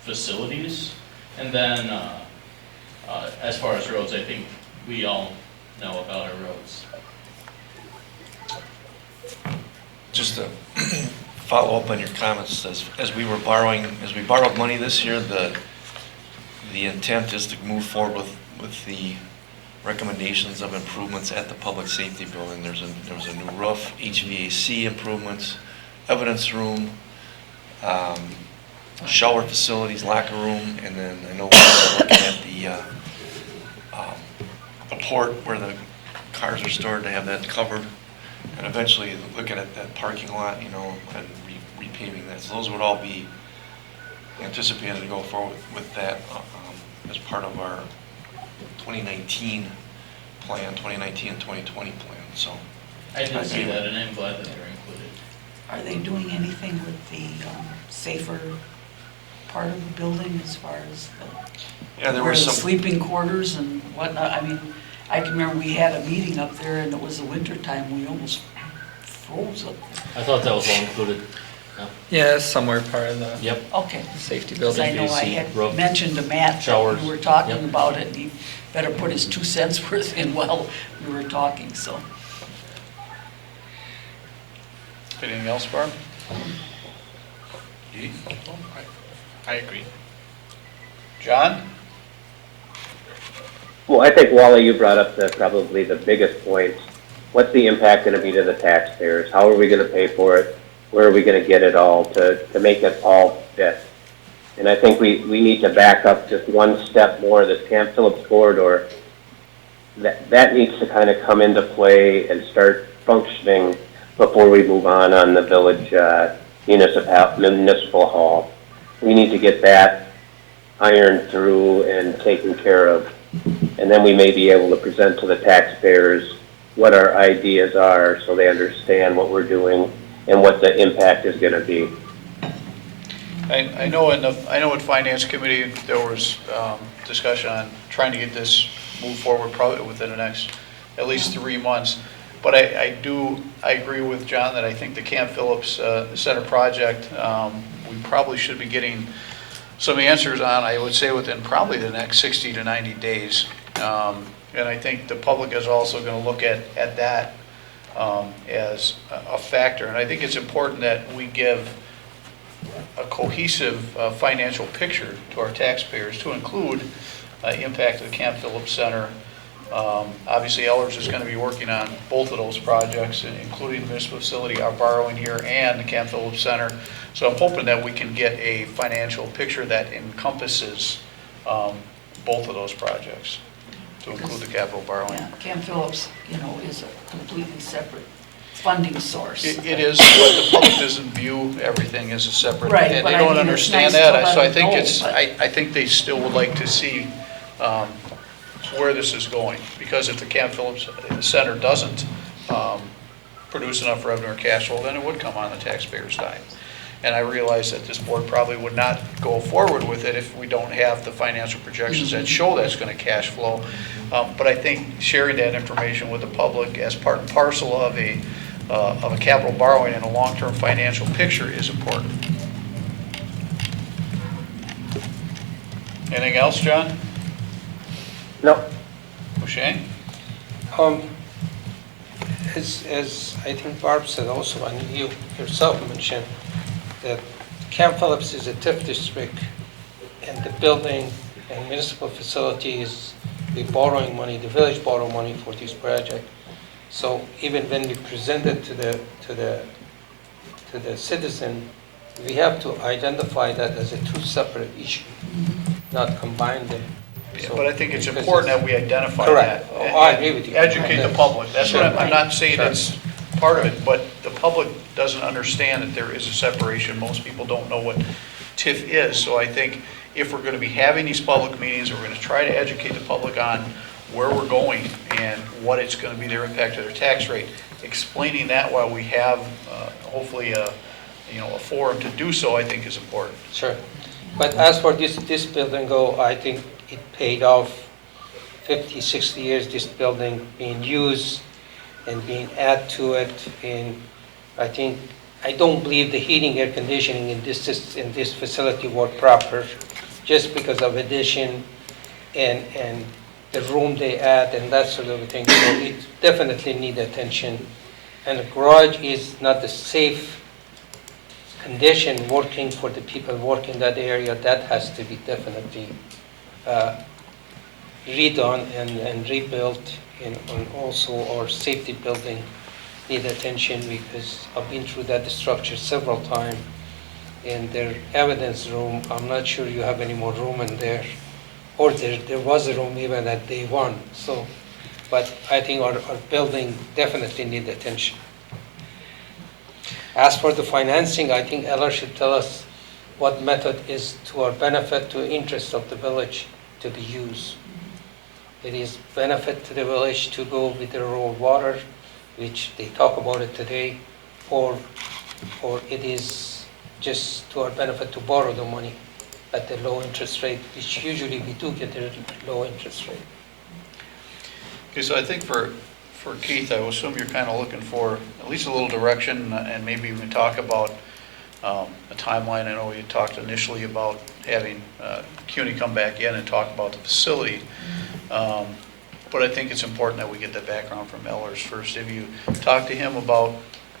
facilities. And then as far as roads, I think we all know about our roads. Just to follow up on your comments, as we borrowed money this year, the intent is to move forward with the recommendations of improvements at the public safety building. There was a new roof, HVAC improvements, evidence room, shower facilities, locker room, and then I know we're looking at the port where the cars are stored, to have that covered, and eventually looking at that parking lot, and repaving that. So those would all be anticipated to go forward with that as part of our 2019 plan, 2019 and 2020 plan. So I did see that, and I'm glad that they're included. Are they doing anything with the safer part of the building as far as there where were the some sleeping quarters and whatnot? I mean, I can remember we had a meeting up there and it was the winter time, we almost froze up there. I thought that was all included. Yeah, it's somewhere part of the Yep. Okay. safety Because building. I know I HVAC, had roof, mentioned to Matt that showers. we were talking Yep. about it, and he better put his 2 cents worth in while we were talking, so. Anything else, Barb? I agree. John? Well, I think, Wally, you brought up probably the biggest point. What's the impact going to be to the taxpayers? How are we going to pay for it? Where are we going to get it all to make it all fit? And I think we need to back up just one step more. This Camp Phillips corridor, that needs to kind of come into play and start functioning before we move on the village municipal hall. We need to get that ironed through and taken care of. And then we may be able to present to the taxpayers what our ideas are so they understand what we're doing and what the impact is going to be. I know at Finance Committee, there was discussion on trying to get this moved forward probably within the next at least 3 months. But I agree with John that I think the Camp Phillips Center project, we probably should be getting some answers on, I would say, within probably the next 60 to 90 days. And I think the public is also going to look at that as a factor. And I think it's important that we give a cohesive financial picture to our taxpayers to include impact of the Camp Phillips Center. Obviously, Ellers is going to be working on both of those projects, including the municipal facility, our borrowing here, and the Camp Phillips Center. So I'm hoping that we can get a financial picture that encompasses both of those projects, to include the capital borrowing. Yeah, Camp Phillips, is a completely separate funding source. It is, but the public doesn't view everything as a separate, Right, and but they I don't mean, it's understand nice to that. let So I them think know, it's, but- I think they still would like to see where this is going. Because if the Camp Phillips Center doesn't produce enough revenue or cash flow, then it would come on the taxpayer's dime. And I realize that this board probably would not go forward with it if we don't have the financial projections that show that's going to cash flow. But I think sharing that information with the public as part and parcel of a capital borrowing and a long-term financial picture is important. Anything else, John? No, Shane? As I think Barb said also, and you yourself mentioned, that Camp Phillips is a TIF district, and the building and municipal facilities, the borrowing money, the village borrow money for this project. So even when we present it to the citizen, we have to identify that as a two separate issue, not combine them. Yeah, So- but I think it's because important that we identify Correct. that. Oh, I agree with you. Educate the public. That's what Sure. I'm not saying Sure. it's part of it, but the public doesn't understand that there is a separation. Most people don't know what TIF is. So I think if we're going to be having these public meetings, we're going to try to educate the public on where we're going and what it's going to be their impact to their tax rate. Explaining that while we have hopefully a forum to do so, I think is important. Sure. But as for this building go, I think it paid off 50, 60 years, this building being used and being added to it. And I don't believe the heating, air conditioning in this facility work proper just because of addition and the room they add and that sort of thing. So it definitely need attention. And the garage is not the safe condition working for the people working that area. That has to be definitely redone and rebuilt. And also our safety building need attention because I've been through that structure several times. In their evidence room, I'm not sure you have any more room in there. Or there was a room even at day one. So, but I think our building definitely need attention. As for the financing, I think Ella should tell us what method is to our benefit, to interest of the village to be used. It is benefit to the village to go with the rural water, which they talk about it today, or it is just to our benefit to borrow the money at the low interest rate, which usually we do get a low interest rate. Okay, so I think for Keith, I assume you're kind of looking for at least a little direction and maybe even talk about a timeline. I know you talked initially about having CUNY come back in and talk about the facility. But I think it's important that we get the background from Ellers first. Have you talked to him about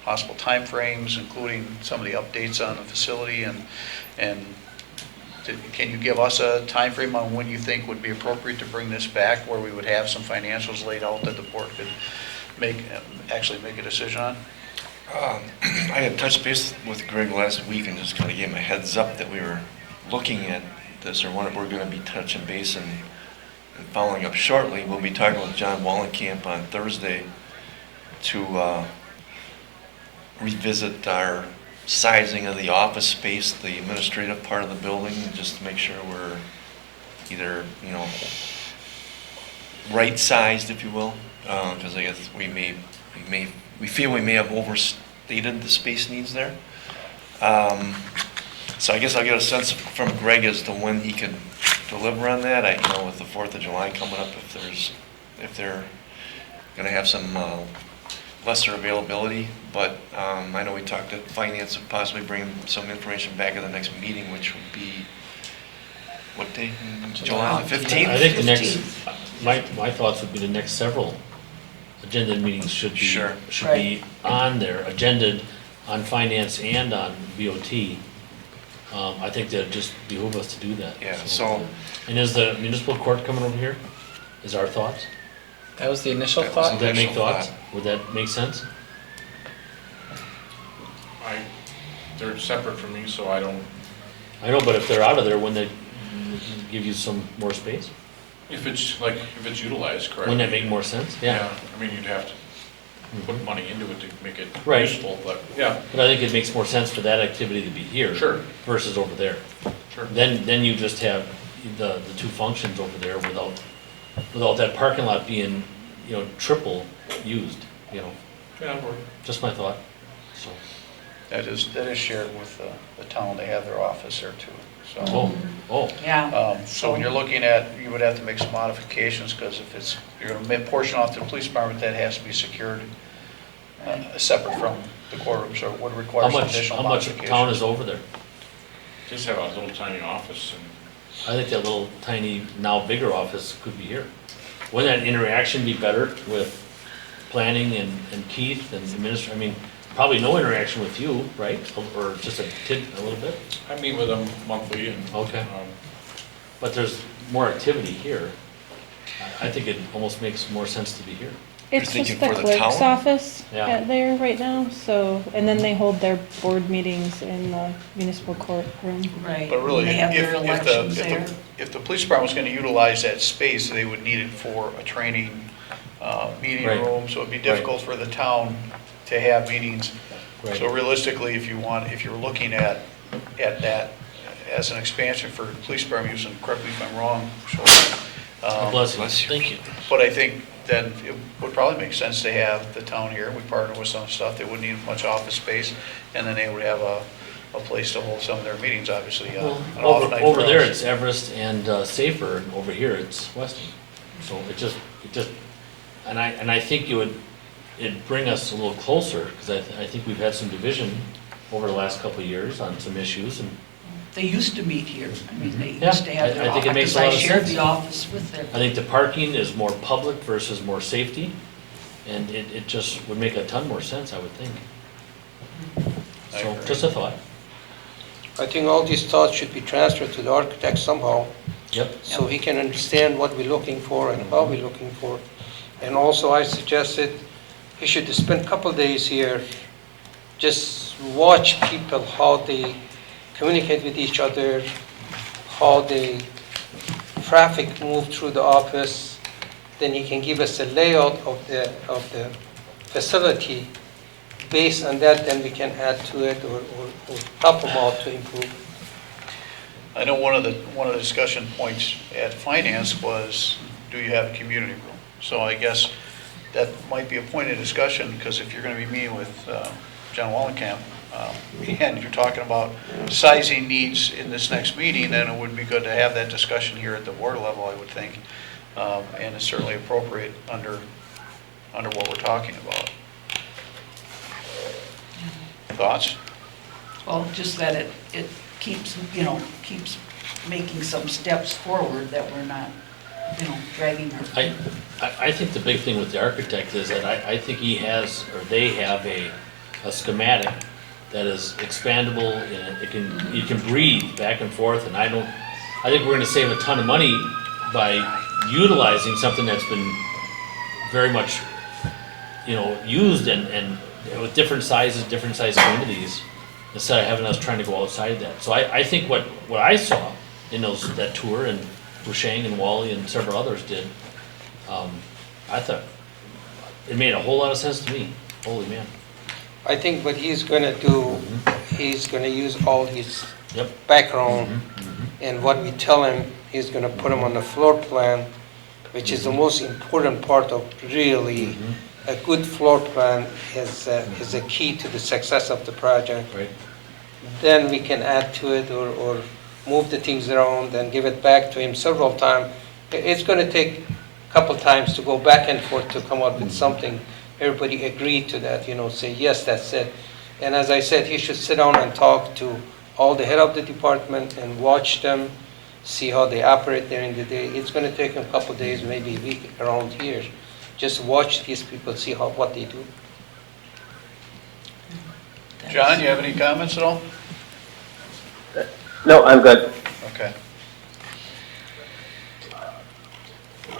possible timeframes, including some of the updates on the facility, and can you give us a timeframe on when you think would be appropriate to bring this back, where we would have some financials laid out that the board could actually make a decision on? I had touched base with Greg last week and just kind of gave him a heads up that we were looking at this, or we're going to be touching base and following up shortly. We'll be talking with John Wallenkamp on Thursday to revisit our sizing of the office space, the administrative part of the building, just to make sure we're either, right-sized, if you will, because I guess we feel we may have overstated the space needs there. So I guess I'll get a sense from Greg as to when he could deliver on that. With the 4th of July coming up, if they're going to have some lesser availability, but I know we talked to finance of possibly bringing some information back at the next meeting, which would be what day? July the 15th? I think the next, 15th. my thoughts would be the next several agenda meetings should be, Sure. should be on there, agended on finance and on BOT. I think that just behoove us to do that. Yeah, so, And is the municipal court coming over here? Is our thoughts? That was the initial That was thought? Would that make Initial thoughts? thought. Would that make sense? They're separate from me, so I don't, I know, but if they're out of there, wouldn't they give you some more space? if it's utilized correctly. Wouldn't that make more sense? Yeah, I mean, you'd have to put money into it to make it Right. useful, but, yeah, But I think it makes more sense for that activity to be here. Sure. Versus over there. sure. Then you just have the two functions over there without that parking lot being, triple used, Yeah, or just my thought, so. That is shared with the town, they have their office there too, so. Oh, Yeah. So when you're looking at, you would have to make some modifications, because if you're gonna portion off to the police department, that has to be secured separate from the courtroom, so it would how require some much, additional how much modifications. town is over there? just have a little tiny office and I think that little tiny, now bigger office could be here. Wouldn't that interaction be better with planning and Keith and I mean, probably no interaction with you, right? Or just a little bit? I meet with them monthly and. Okay. But there's more activity here. I think it almost makes more sense to be here. It's thinking just the for the clerk's town? office Yeah. there right now, so, and then they hold their board meetings in the municipal court room. Right. But really, They have their if elections there. the police department was gonna utilize that space, they would need it for a training, meeting Right. room, so it'd be difficult for the town to have meetings. Right. So realistically, if you're looking at that as an expansion for the police department, using, correct me if I'm wrong, Bless you. bless you. Thank you. but I think then it would probably make sense to have the town here, we partner with some stuff, they wouldn't need much office space, and then they would have a place to hold some of their meetings, obviously, Well, an off night over for there, us. it's Everest and Safer, and over here, it's Weston. So it just, and I think it'd bring us a little closer, because I think we've had some division over the last couple of years on some issues, and They used to meet here. I mean, they Yeah, used to have their I think it office, makes a because lot I of shared sense. the office with them. I think the parking is more public versus more safety, and it just would make a ton more sense, I would think. I So, agree. just a thought. I think all these thoughts should be transferred to the architect somehow, Yep. so he can understand what we're looking for and how we're looking for. And also, I suggested he should spend a couple days here, just watch people, how they communicate with each other, how the traffic move through the office. Then he can give us a layout of the facility. Based on that, then we can add to it or help them out to improve. I know one of the discussion points at finance was, do you have a community room? So I guess that might be a point of discussion, because if you're gonna be meeting with John Wallenkamp, and you're talking about sizing needs in this next meeting, then it would be good to have that discussion here at the board level, I would think. And it's certainly appropriate under what we're talking about. Thoughts? Well, just that it keeps, keeps making some steps forward, that we're not, dragging our. I think the big thing with the architect is that I think he has, or they have a schematic that is expandable, and you can breathe back and forth, and I think we're gonna save a ton of money by utilizing something that's been very much, used and with different sizes, different size communities, instead of having us trying to go outside that. So I think what I saw in that tour, and Wushang and Wally and several others did, I thought it made a whole lot of sense to me. Holy man. I think what he's gonna do, he's gonna use all his Yep. background, and what we tell him, he's gonna put him on the floor plan, which is the most important part of really, a good floor plan is a key to the success of the project. Right. Then we can add to it or move the things around and give it back to him several times. It's gonna take a couple times to go back and forth to come up with something. Everybody agreed to that, say, yes, that's it. And as I said, he should sit down and talk to all the head of the department and watch them see how they operate during the day. It's gonna take them a couple days, maybe a week around here. Just watch these people, see what they do. John, you have any comments at all? No, I'm good. Okay.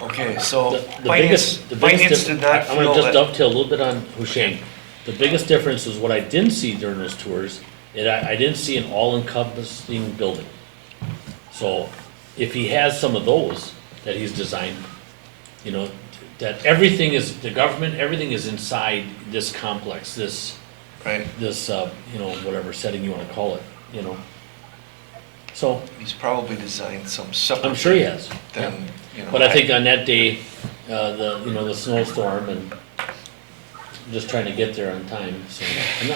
Okay, so The finance, biggest finance did not I'm gonna feel just that, dovetail a little bit on Husheng. The biggest difference is what I didn't see during those tours, I didn't see an all-encompassing building. So if he has some of those that he's designed, you know, that everything is, the government, everything is inside this complex, this, right, you know, whatever setting you wanna call it, you know? So, he's probably designed some separate. I'm sure he has, yeah. Then, you know. But I think on that day, the snowstorm and just trying to get there on time, so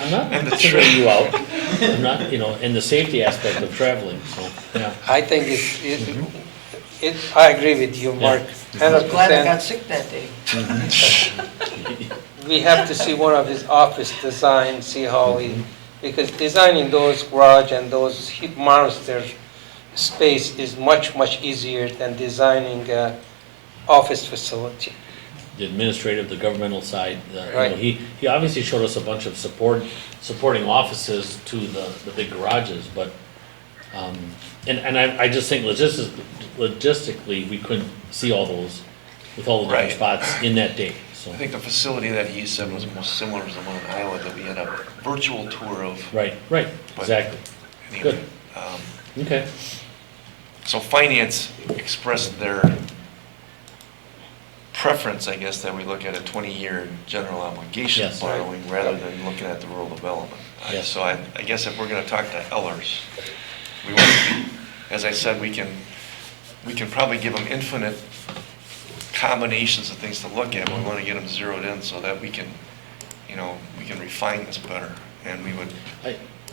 I'm not And the considering you out. I'm not, you know, and the safety aspect of traveling, so, yeah. I think I agree with you, Mark, I'm glad I 100%. got sick that day. We have to see one of his office design, see how he, because designing those garage and those heat monster space is much, much easier than designing a office facility. The administrative, the governmental side, you Right. know, he obviously showed us a bunch of supporting offices to the big garages, but, and I just think logistically, we couldn't see all those with all the different Right. spots in that day, so. I think the facility that he said was most similar to the one in Iowa that we had a virtual tour of. Right, But exactly. anyway, Good. Okay. So finance expressed their preference, I guess, that we look at a 20-year general obligation Yes. borrowing rather than looking at the rural development. Yes. So I guess if we're gonna talk to Ellers, we want to, as I said, we can probably give them infinite combinations of things to look at, but we want to get them zeroed in so that we can, you know, we can refine this better. And we would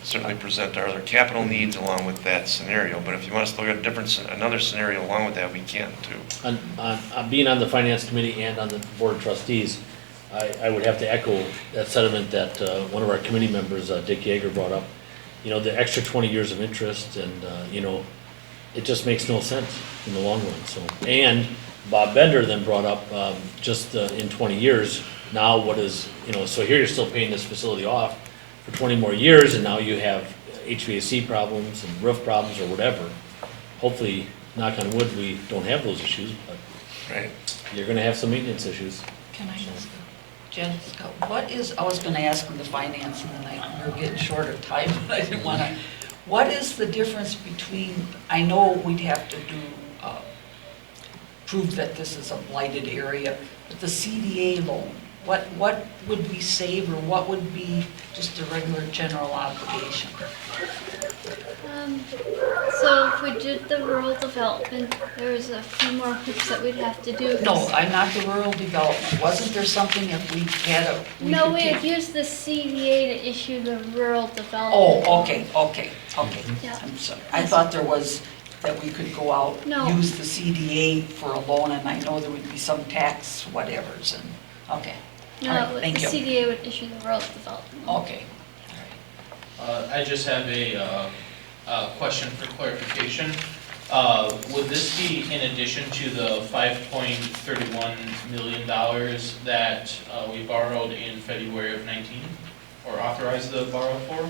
certainly present our other capital needs along with that scenario, but if you want us to look at another scenario along with that, we can too. On being on the finance committee and on the board of trustees, I would have to echo that sentiment that one of our committee members, Dick Yeager, brought up. You know, the extra 20 years of interest and, you know, it just makes no sense in the long run, so. And Bob Bender then brought up, just in 20 years, now what is, you know, so here you're still paying this facility off for 20 more years, and now you have HVAC problems and roof problems or whatever. Hopefully, knock on wood, we don't have those issues, but Right. you're gonna have some maintenance issues. Can I ask, Jessica, what is, I was gonna ask in the finance, and then we were getting short of time, but I didn't wanna, what is the difference between, I know we'd have to do, prove that this is a blighted area, but the CDA loan, what would we save, or what would be just a regular general obligation? So if we did the rural development, there's a few more hoops that we'd have to do. No, I'm not the rural development, wasn't there something if we had a? No, could we take- had used the CDA to issue the rural development. Oh, okay. Yeah. I'm sorry. I thought there was, that we could go out, No. use the CDA for a loan, and I know there would be some tax whatevers, and, okay. All No, right, the thank you. CDA would issue the rural development. Okay. I just have a question for clarification. Would this be in addition to the $5.31 million that we borrowed in February of 19, or authorized the borrow for?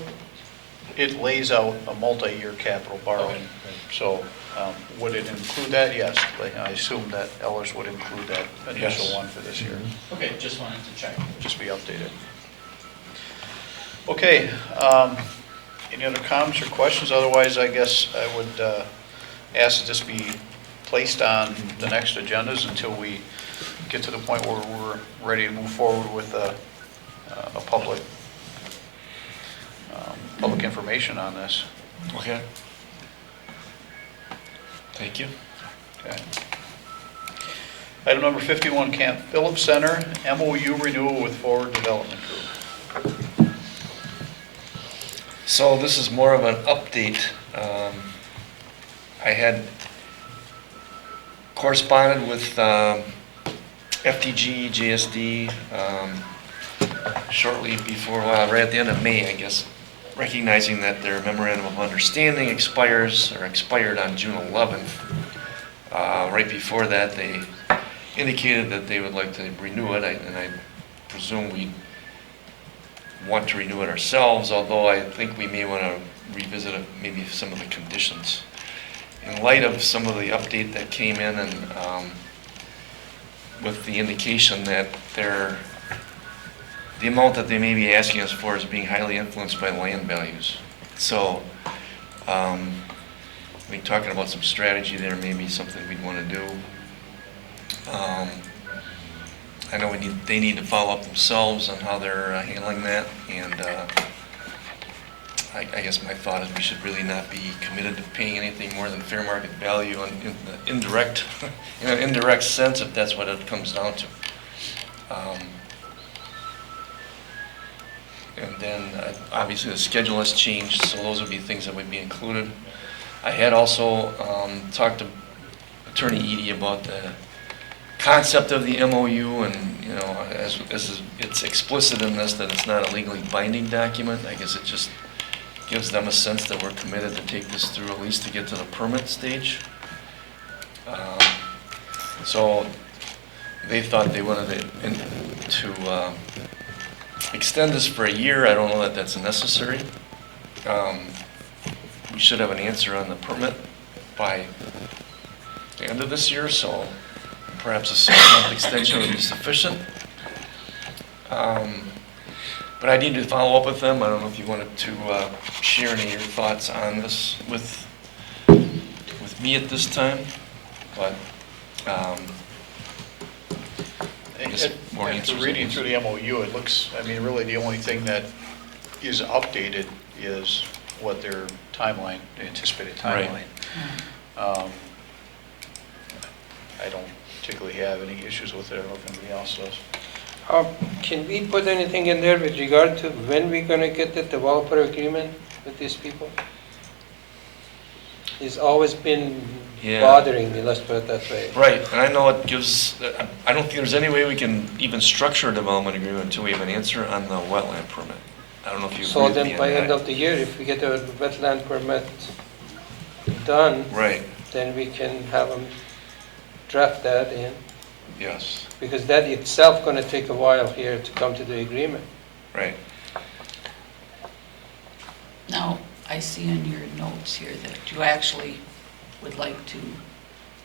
It lays out a multi-year capital borrowing, so would it include that? Yes, like, I assume that Ellers would include that initial Yes. one for this year, Okay, just wanted to check. just be updated. Okay, any other comments or questions? Otherwise, I guess I would ask that this be placed on the next agendas until we get to the point where we're ready to move forward with a public information on this. Okay. Thank you. Okay. Item number 51, Camp Phillips Center, MOU renewal with Forward Development Group. So this is more of an update. I had corresponded with FTG, JSD shortly before, well, right at the end of May, I guess, recognizing that their memorandum of understanding expired on June 11th. Right before that, they indicated that they would like to renew it, and I presume we want to renew it ourselves, although I think we may want to revisit maybe some of the conditions. In light of some of the update that came in and with the indication that the amount that they may be asking us for is being highly influenced by land values. So, I mean, talking about some strategy there may be something we'd want to do. I know they need to follow up themselves on how they're handling that, and I guess my thought is we should really not be committed to paying anything more than fair market value in the indirect, in an indirect sense, if that's what it comes down to. And then, obviously, the schedule has changed, so those would be things that would be included. I had also talked to Attorney Edie about the concept of the MOU, and, you know, as it's explicit in this that it's not a legally binding document. I guess it just gives them a sense that we're committed to take this through at least to get to the permit stage. So they thought they wanted to extend this for a year. I don't know that that's necessary. We should have an answer on the permit by the end of this year, so perhaps a 6-month extension would be sufficient. But I need to follow up with them. I don't know if you wanted to share any of your thoughts on this with me at this time, but I guess more After answers. reading through the MOU, it looks, I mean, really the only thing that is updated is what their timeline, the anticipated Right. timeline. I don't particularly have any issues with it. I don't know if anybody else does. Can we put anything in there with regard to when we're gonna get the developer agreement with these people? It's always been Yeah. bothering me, let's put it that way. Right, and I know it gives, I don't think there's any way we can even structure a development agreement until we have an answer on the wetland permit. I don't know if you agree So with me then on by end that. of the year, if we get a wetland permit done, Right, then we can have them draft that in, yes, because that itself gonna take a while here to come to the agreement. right. Now, I see in your notes here that you actually would like to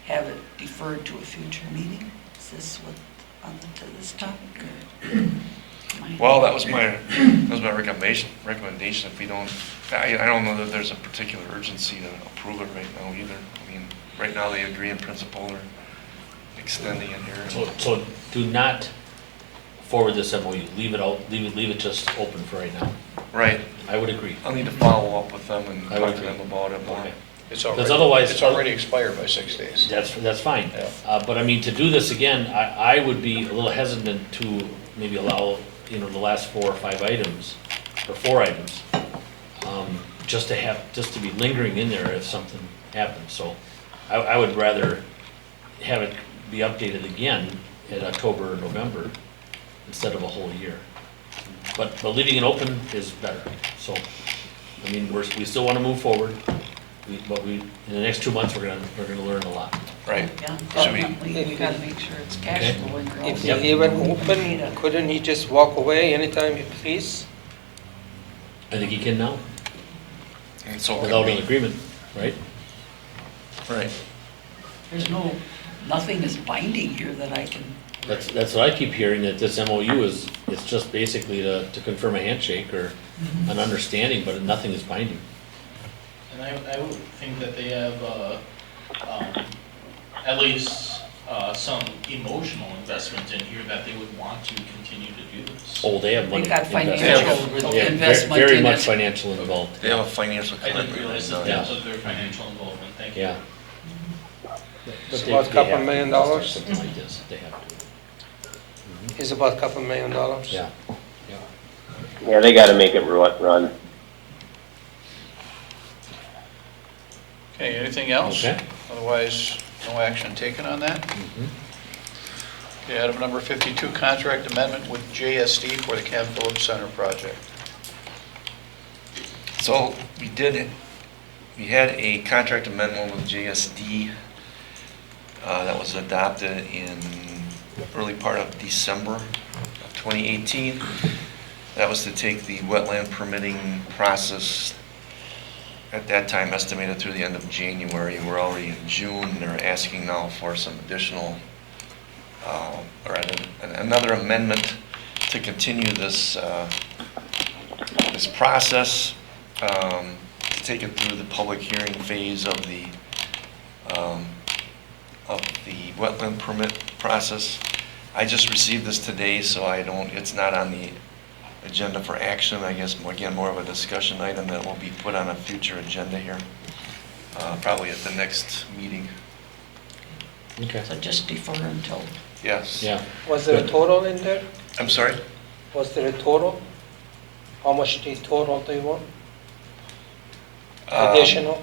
have it deferred to a future meeting? Is this what, to this topic, or? am I- Well, that was my recommendation. If we don't, I don't know that there's a particular urgency to approve it right now either. I mean, right now they agree in principle, they're extending it here. So do not forward this MOU, leave it out, leave it just open for right now. Right, I would agree. I'll need to follow up with them and I would talk to agree. them about it more. Okay. It's Because otherwise- it's already expired by 6 days. That's fine. Yeah. But I mean, to do this again, I would be a little hesitant to maybe allow, you know, the last 4 or 5 items, or 4 items, just to be lingering in there if something happens. So I would rather have it be updated again in October or November instead of a whole year. But leaving it open is better. So, I mean, we still want to move forward, but in the next 2 months, we're gonna learn a lot. Right. Yeah, Should we- definitely, we gotta make sure it's cash Okay. flowing. or If else- you leave it open, couldn't he just walk away anytime he please? I think you can now, And so, without an agreement, right? right, There's nothing is binding here that I can, That's what I keep hearing, that this MOU it's just basically to confirm a handshake or an understanding, but nothing is binding. And I would think that they have, at least, some emotional investment in here that they would want to continue to do this. Oh, they have money. they've got invested. financial Yeah, investment very in much it. financial involved. they have a financial I didn't commitment. realize the right now. depth of their financial involvement, thank you. Yeah. It's But about they couple have to $1 million? invest in something like this, they have to. It's about $2 million. Yeah. Yeah, they gotta make it run. Okay, anything else? Okay. Otherwise, no action taken on that? Mhm. Okay, item number 52, contract amendment with JSD for the Cam Phillips Center project. So we had a contract amendment with JSD that was adopted in early part of December of 2018. That was to take the wetland permitting process, at that time estimated through the end of January. We're already in June. They're asking now for some additional, another amendment to continue this process, to take it through the public hearing phase of the wetland permit process. I just received this today, so it's not on the agenda for action. I guess, again, more of a discussion item that will be put on a future agenda here, probably at the next meeting. Okay. So just defer until, Yes. Yeah. Was there a total in there? I'm sorry? Was there a total? How much the total they want? Additional,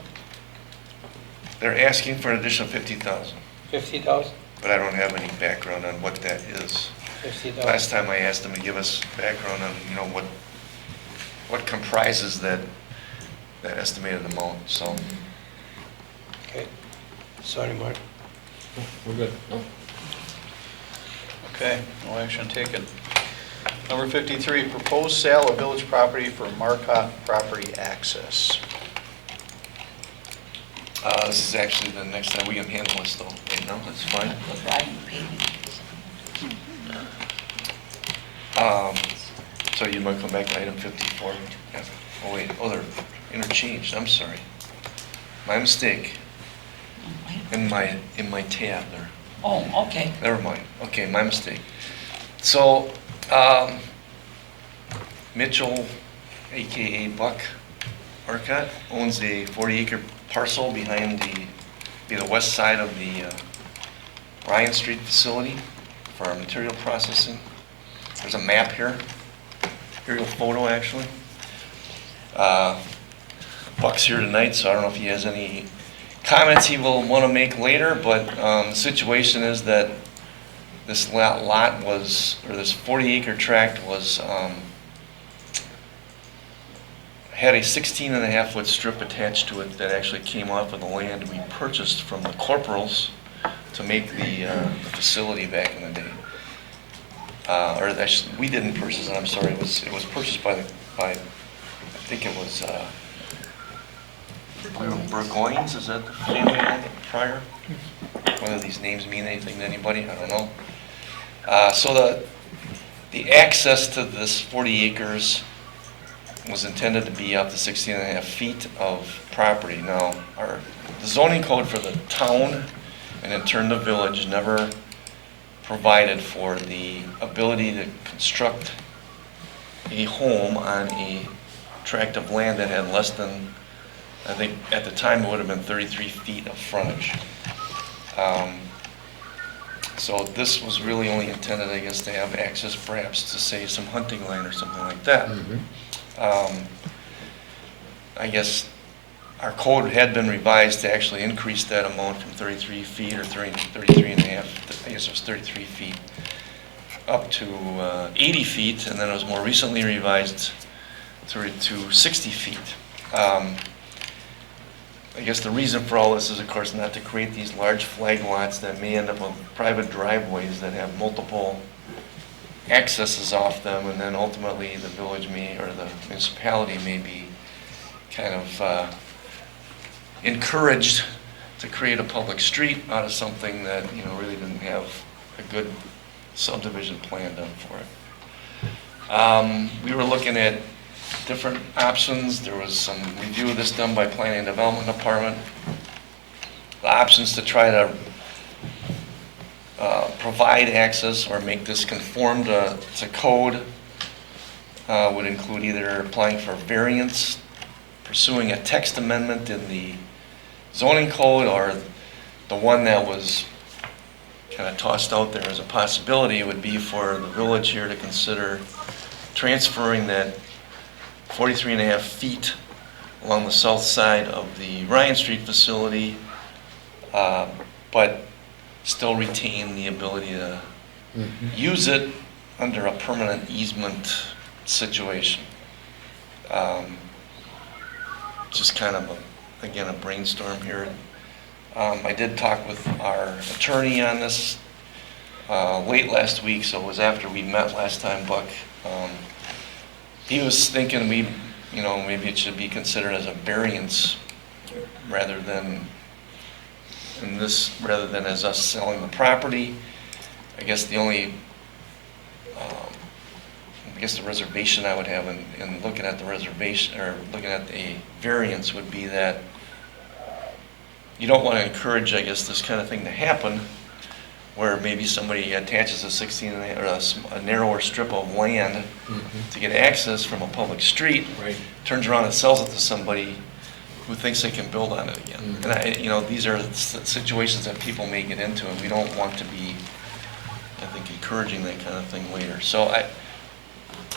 They're asking for an additional 50,000, 50,000, but I don't have any background on what that is. 50,000? Last time I asked them to give us background on, what comprises that estimated amount, so. Okay, sorry, Mark. We're good. No? Okay, no action taken. Number 53, proposed sale of village property for Marcotte property access. This is actually the next time. We can handle this though, right now, that's fine. the Brian paving. So you might come back to item 54? Yeah. Oh wait, they're interchanged, I'm sorry. My mistake, in my tab there. Oh, okay. Never mind, okay, my mistake. So, Mitchell, AKA Buck Marcotte, owns a 40-acre parcel behind the west side of the Ryan Street facility for our material processing. There's a map here, aerial photo actually. Buck's here tonight, so I don't know if he has any comments he will want to make later, but the situation is that this lot was, or this 40-acre tract was, had a 16.5-foot strip attached to it that actually came off of the land we purchased from the corporals to make the facility back in the day. Or actually, we didn't purchase it, I'm sorry, it was purchased by I think it was, Burgoyne's, is that the family owned it prior? Whether these names mean anything to anybody, I don't know. So the access to this 40 acres was intended to be up to 16.5 feet of property. Now, the zoning code for the town, and in turn the village, never provided for the ability to construct a home on a tract of land that had less than, I think at the time it would have been 33 feet of frontage. So this was really only intended, I guess, to have access perhaps to say some hunting land or something like that. I guess our code had been revised to actually increase that amount from 33 feet or 33 and a half, I guess it was 33 feet, up to 80 feet, and then it was more recently revised to 60 feet. I guess the reason for all this is, of course, not to create these large flag lots that may end up with private driveways that have multiple accesses off them, and then ultimately the village may, or the municipality may be kind of encouraged to create a public street out of something that, really didn't have a good subdivision plan done for it. We were looking at different options. There was some review of this done by Planning and Development Department. The options to try to provide access or make this conform to code would include either applying for variance, pursuing a text amendment in the zoning code, or the one that was kind of tossed out there as a possibility would be for the village here to consider transferring that 43.5 feet along the south side of the Ryan Street facility, but still retain the ability to use it under a permanent easement situation. just kind of, again, a brainstorm here. I did talk with our attorney on this late last week, so it was after we met last time, Buck. He was thinking maybe it should be considered as a variance rather than as us selling the property. I guess the only, the reservation I would have in looking at the reservation, or looking at a variance, would be that you don't want to encourage, I guess, this kind of thing to happen, where maybe somebody attaches a narrower strip of land to get access from a public street, Right. turns around and sells it to somebody who thinks they can build on it again. And these are situations that people may get into, and we don't want to be, I think, encouraging that kind of thing later. So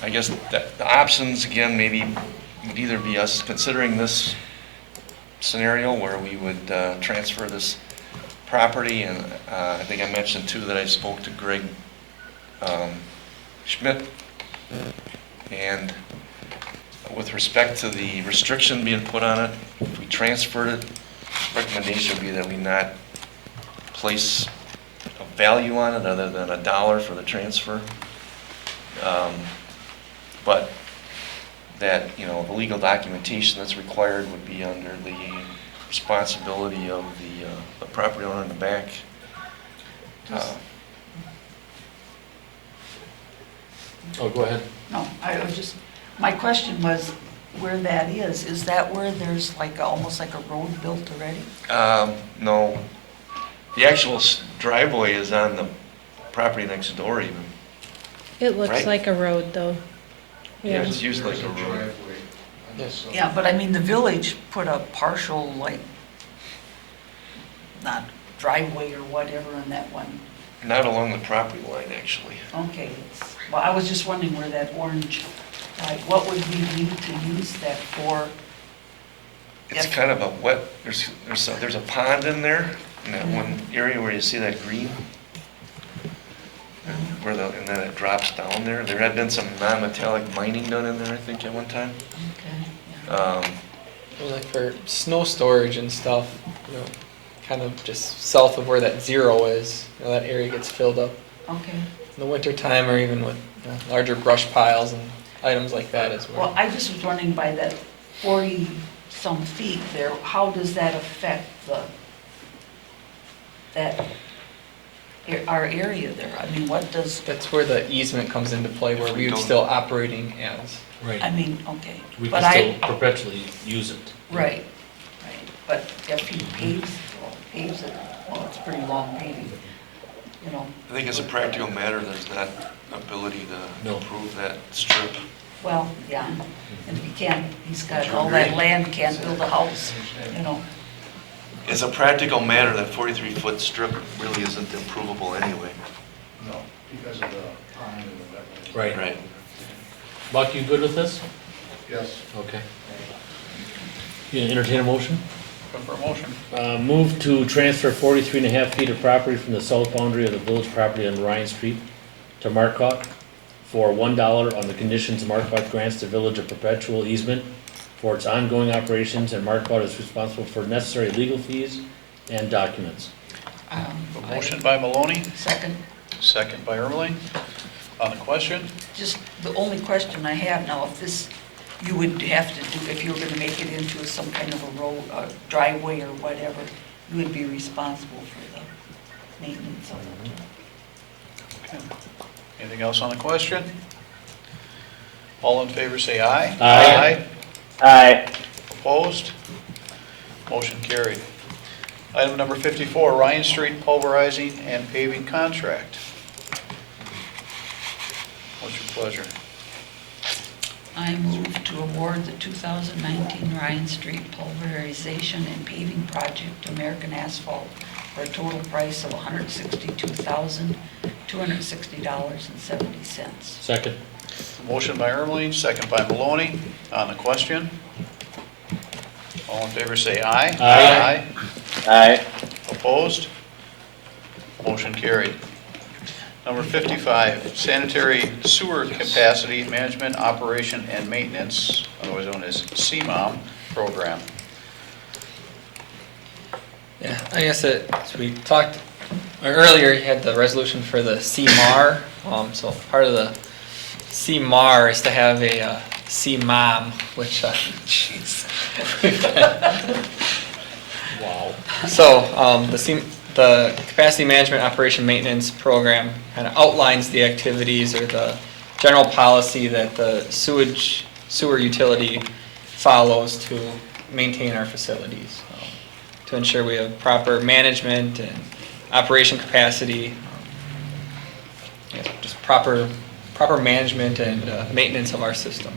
I guess that the options, again, maybe would either be us considering this scenario where we would transfer this property, and I think I mentioned too that I spoke to Greg Schmidt, and with respect to the restriction being put on it, if we transferred it, recommendation would be that we not place a value on it other than $1 for the transfer. But that, the legal documentation that's required would be under the responsibility of the property owner in the back. Oh, go ahead. No, I was just, my question was where that is that where there's almost like a road built already? No, the actual driveway is on the property next door even. It looks Right. like a road, though. Yeah, it's used like a road. Yeah, but I mean, the village put a partial, not driveway or whatever on that one. Not along the property line, actually. Okay, well, I was just wondering where that orange, what would we need to use that for? It's If- kind of a wet, there's a pond in there, in that one area where you see that green. And then it drops down there. There had been some non-metallic mining done in there, I think, at one time. Okay, yeah. Like for snow storage and stuff, kind of just south of where that 0 is, that area gets filled up Okay. in the winter time, or even with larger brush piles and items like that as well. Well, I just was wondering by that 40-some feet there, how does that affect our area there? I mean, what does, That's where the easement comes into play, where we would still operating as. Right. I mean, okay. We But can still perpetually use it. Right. But if he paves it, well, it's pretty long paving, I think as a practical matter, there's not ability to improve that strip. Well, yeah, and if he can't, he's got all that land, can't build a house, As a practical matter, that 43-foot strip really isn't improvable anyway. No, because of the pond and the wetlands. Right. Right. Buck, you good with this? Yes. Okay. You gonna entertain a motion? Looking for a motion. Move to transfer 43.5 feet of property from the south boundary of the village property on Ryan Street to Marquardt for $1 on the conditions Marquardt grants the village a perpetual easement for its ongoing operations, and Marquardt is responsible for necessary legal fees and documents. A motion by Maloney, Second, second by Ermeling. On the question? just the only question I have now, if this, you would have to do, if you were gonna make it into some kind of a road, driveway or whatever, you would be responsible for the maintenance of it. Okay. Anything else on the question? All in favor say aye. Aye. Aye. Opposed? Motion carried. Item number 54, Ryan Street pulverizing and paving contract. What's your pleasure? I move to award the 2019 Ryan Street pulverization and paving project to American Asphalt for a total price of $162,260.70. Second. Motion by Ermeling, second by Maloney. On the question? All in favor say aye. Aye. Aye. Opposed? Motion carried. Number 55, sanitary sewer capacity management, operation, and maintenance, otherwise known as CMOM, program. Yeah, I guess as we talked earlier, you had the resolution for the CMAR. So part of the CMAR is to have a CMOM, which, jeez. Wow. So the Capacity Management Operation Maintenance Program kind of outlines the activities or the general policy that the sewer utility follows to maintain our facilities, to ensure we have proper management and operation capacity, just proper management and maintenance of our system.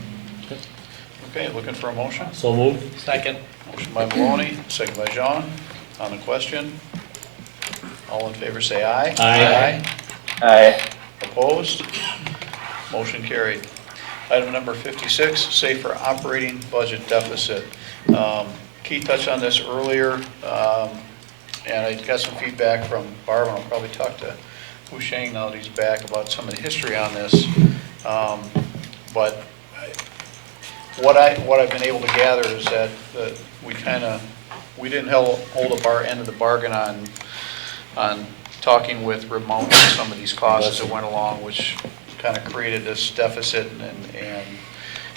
Okay, looking for a motion? So moved. Second. Motion by Maloney, second by Jean. On the question, all in favor say aye. Aye. Aye. Opposed? Motion carried. Item number 56, safer operating budget deficit. Keith touched on this earlier, and I got some feedback from Barb, and I'll probably talk to Husheng now that he's back about some of the history on this. But what I've been able to gather is that we didn't hold up our end of the bargain on talking with remote some of these costs as it went along, which kind of created this deficit. And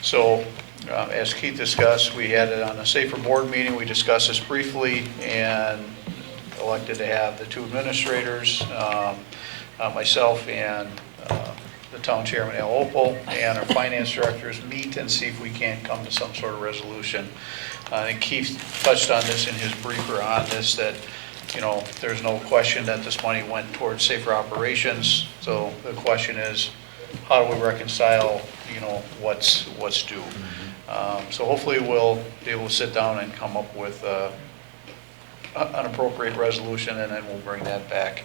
so, as Keith discussed, we had it on a safer board meeting. We discussed this briefly and elected to have the two administrators, myself and the town chairman, Al Opel, and our finance directors meet and see if we can't come to some sort of resolution. I think Keith touched on this in his briefer on this, that, there's no question that this money went towards safer operations. So the question is, how do we reconcile, what's due? So hopefully we'll be able to sit down and come up with an appropriate resolution, and then we'll bring that back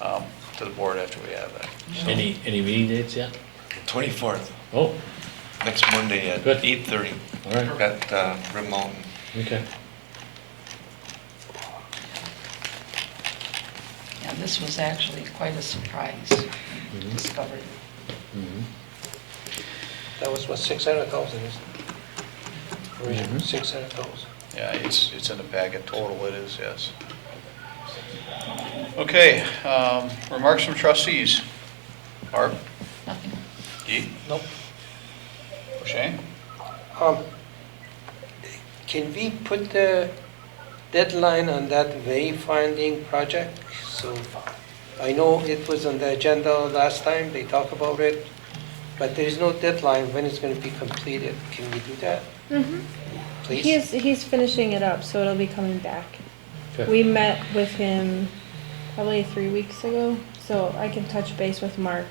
to the board after we have that. So, Any meeting dates yet? 24th, Oh, next Monday at Good. 8:30 all right. at Rim Mountain. Okay. Yeah, this was actually quite a surprise when we discovered it. Mhm. That was what, 600,000, isn't it? Originally, 600,000. yeah, it's in the packet total, it is, yes. Okay, remarks from trustees. Barb? Nothing. Keith? Nope. Shane? Can we put the deadline on that wayfinding project? So I know it was on the agenda last time, they talked about it, but there is no deadline when it's going to be completed. Can we do that, please? He's finishing it up, so it'll be coming back. Okay. We met with him probably 3 weeks ago, so I can touch base with Mark.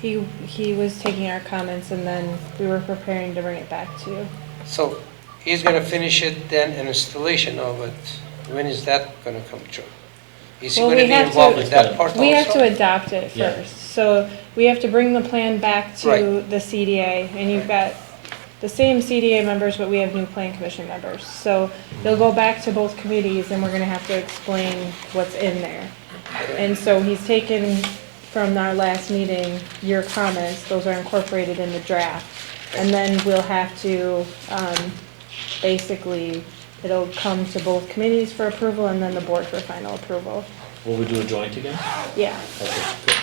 He was taking our comments, and then we were preparing to bring it back to you. So he's going to finish it, then an installation of it. When is that going to come true? Is he Well, going to we be have involved to- with that part also? We have to adopt it Yeah. first, so we have to bring the plan back to Right. the CDA, and you've got the same CDA members, but we have new plan commission members. So they'll go back to both committees, and we're gonna have to explain what's in there. And so he's taken from our last meeting, your comments, those are incorporated in the draft. And then we'll have to, basically, it'll come to both committees for approval and then the board for final approval. Will we do a joint again? Yeah, Okay, good.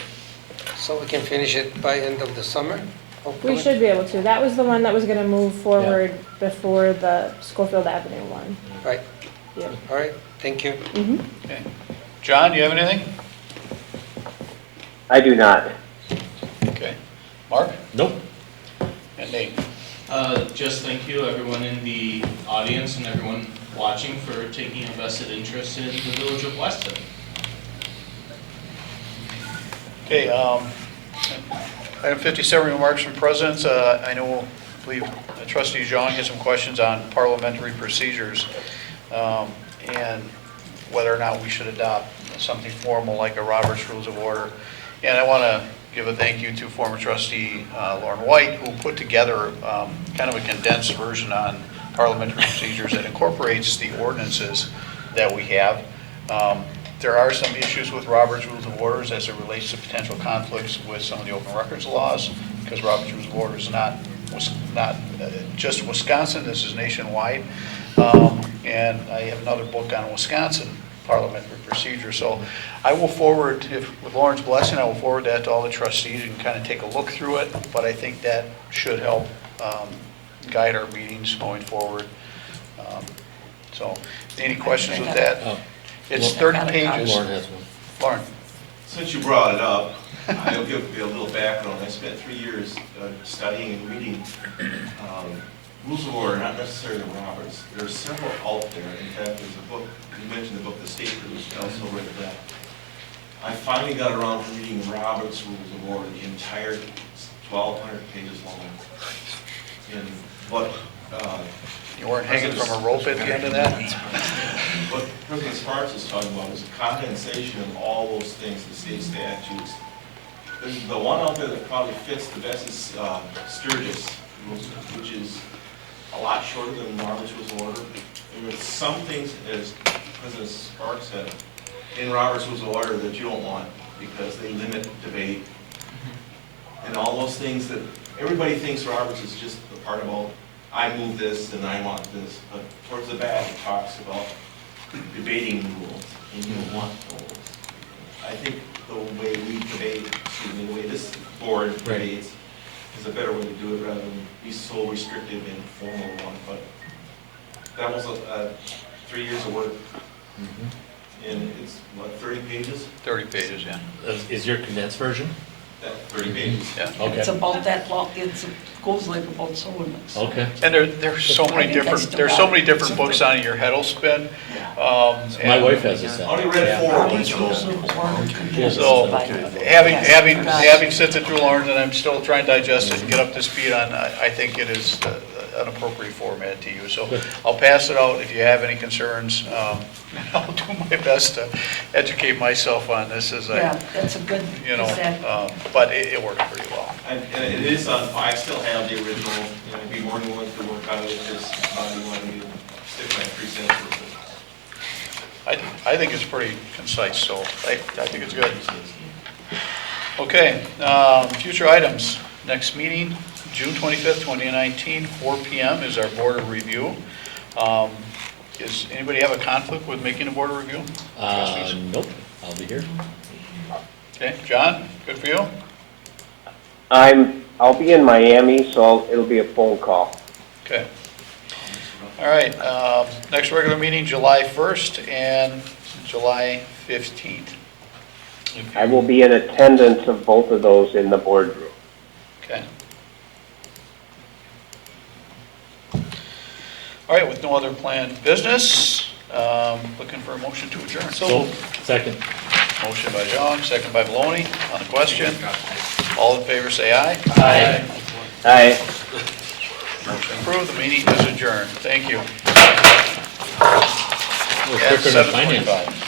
So we can finish it by end of the summer, hopefully? we should be able to. That was the one that was gonna move forward before the Schofield Avenue one. Right, Yeah. all right, thank you. Mm-hmm. Okay. John, do you have anything? I do not. Okay. Mark? Nope. And Nate? Just thank you, everyone in the audience and everyone watching, for taking a vested interest in the village of Weston. Okay, item 57, remarks from presidents. I believe trustee Zhang has some questions on parliamentary procedures, and whether or not we should adopt something formal like a Robert's Rules of Order. And I want to give a thank you to former trustee Lauren White, who put together kind of a condensed version on parliamentary procedures that incorporates the ordinances that we have. There are some issues with Robert's Rules of Orders as it relates to potential conflicts with some of the open records laws, because Robert's Rules of Order is not just Wisconsin, this is nationwide. And I have another book on Wisconsin parliamentary procedure. So I will forward, with Lauren's blessing, I will forward that to all the trustees and kind of take a look through it. But I think that should help guide our meetings going forward. So, any questions with that? Oh, It's Lauren- 30 pages. Lauren has one. Lauren? Since you brought it up, I'll give you a little background. I spent 3 years studying and reading rules of order, not necessarily Roberts. There are several out there. In fact, there's a book, you mentioned the book, The State produced, I also read that. I finally got around to reading Roberts' Rules of Order, the entire 1,200 pages long. And what You weren't hanging from a rope at the end of that? what President Sparks is talking about is a condensation of all those things, the state statutes. The one out there that probably fits the best is Sturgis, which is a lot shorter than Robert's Rules of Order. And there's some things, as President Sparks said, in Robert's Rules of Order that you don't want because they limit debate. And all those things that, everybody thinks Roberts is just the part about, I move this and I want this. But towards the back, it talks about debating rules, and you don't want those. I think the way we debate, the way this board debates, is a better way to do it rather than be so restrictive and formal one. But that was 3 years of work, and it's, what, 30 pages? 30 pages, yeah. Is your condensed version? That 30 pages. Yeah. Okay. It's about that long, goes like about so much. Okay. And there's so many different, there's so many different books on your head will spin. My wife has this. I only read 4 of Robert's them. Rules of Order condensed So, by- having sifted through Lauren's, and I'm still trying to digest it and get up to speed on, I think it is an appropriate format to use. So I'll pass it out if you have any concerns. I'll do my best to educate myself on this as Yeah, I, that's a good, you know, is that, but it worked pretty well. And it is on, I still have the original, and I'd be more than willing to work on it if this body wanted me to stick my 3 cents with it. I think it's pretty concise, so I think it's good. Okay, future items. Next meeting, June 25th, 2019, 4 PM is our board review. Does anybody have a conflict with making a board review? Trustees? Nope, I'll be here. Okay, John, good for you? I'll be in Miami, so it'll be a phone call. Okay. All right, next regular meeting, July 1st and July 15th. I will be in attendance of both of those in the boardroom. Okay. All right, with no other planned business, looking for a motion to adjourn. So, second. Motion by John, second by Maloney. On the question, all in favor say aye. Aye. Aye. Motion approved, the meeting is adjourned. Thank you. We're At quicker than finance. 7:45.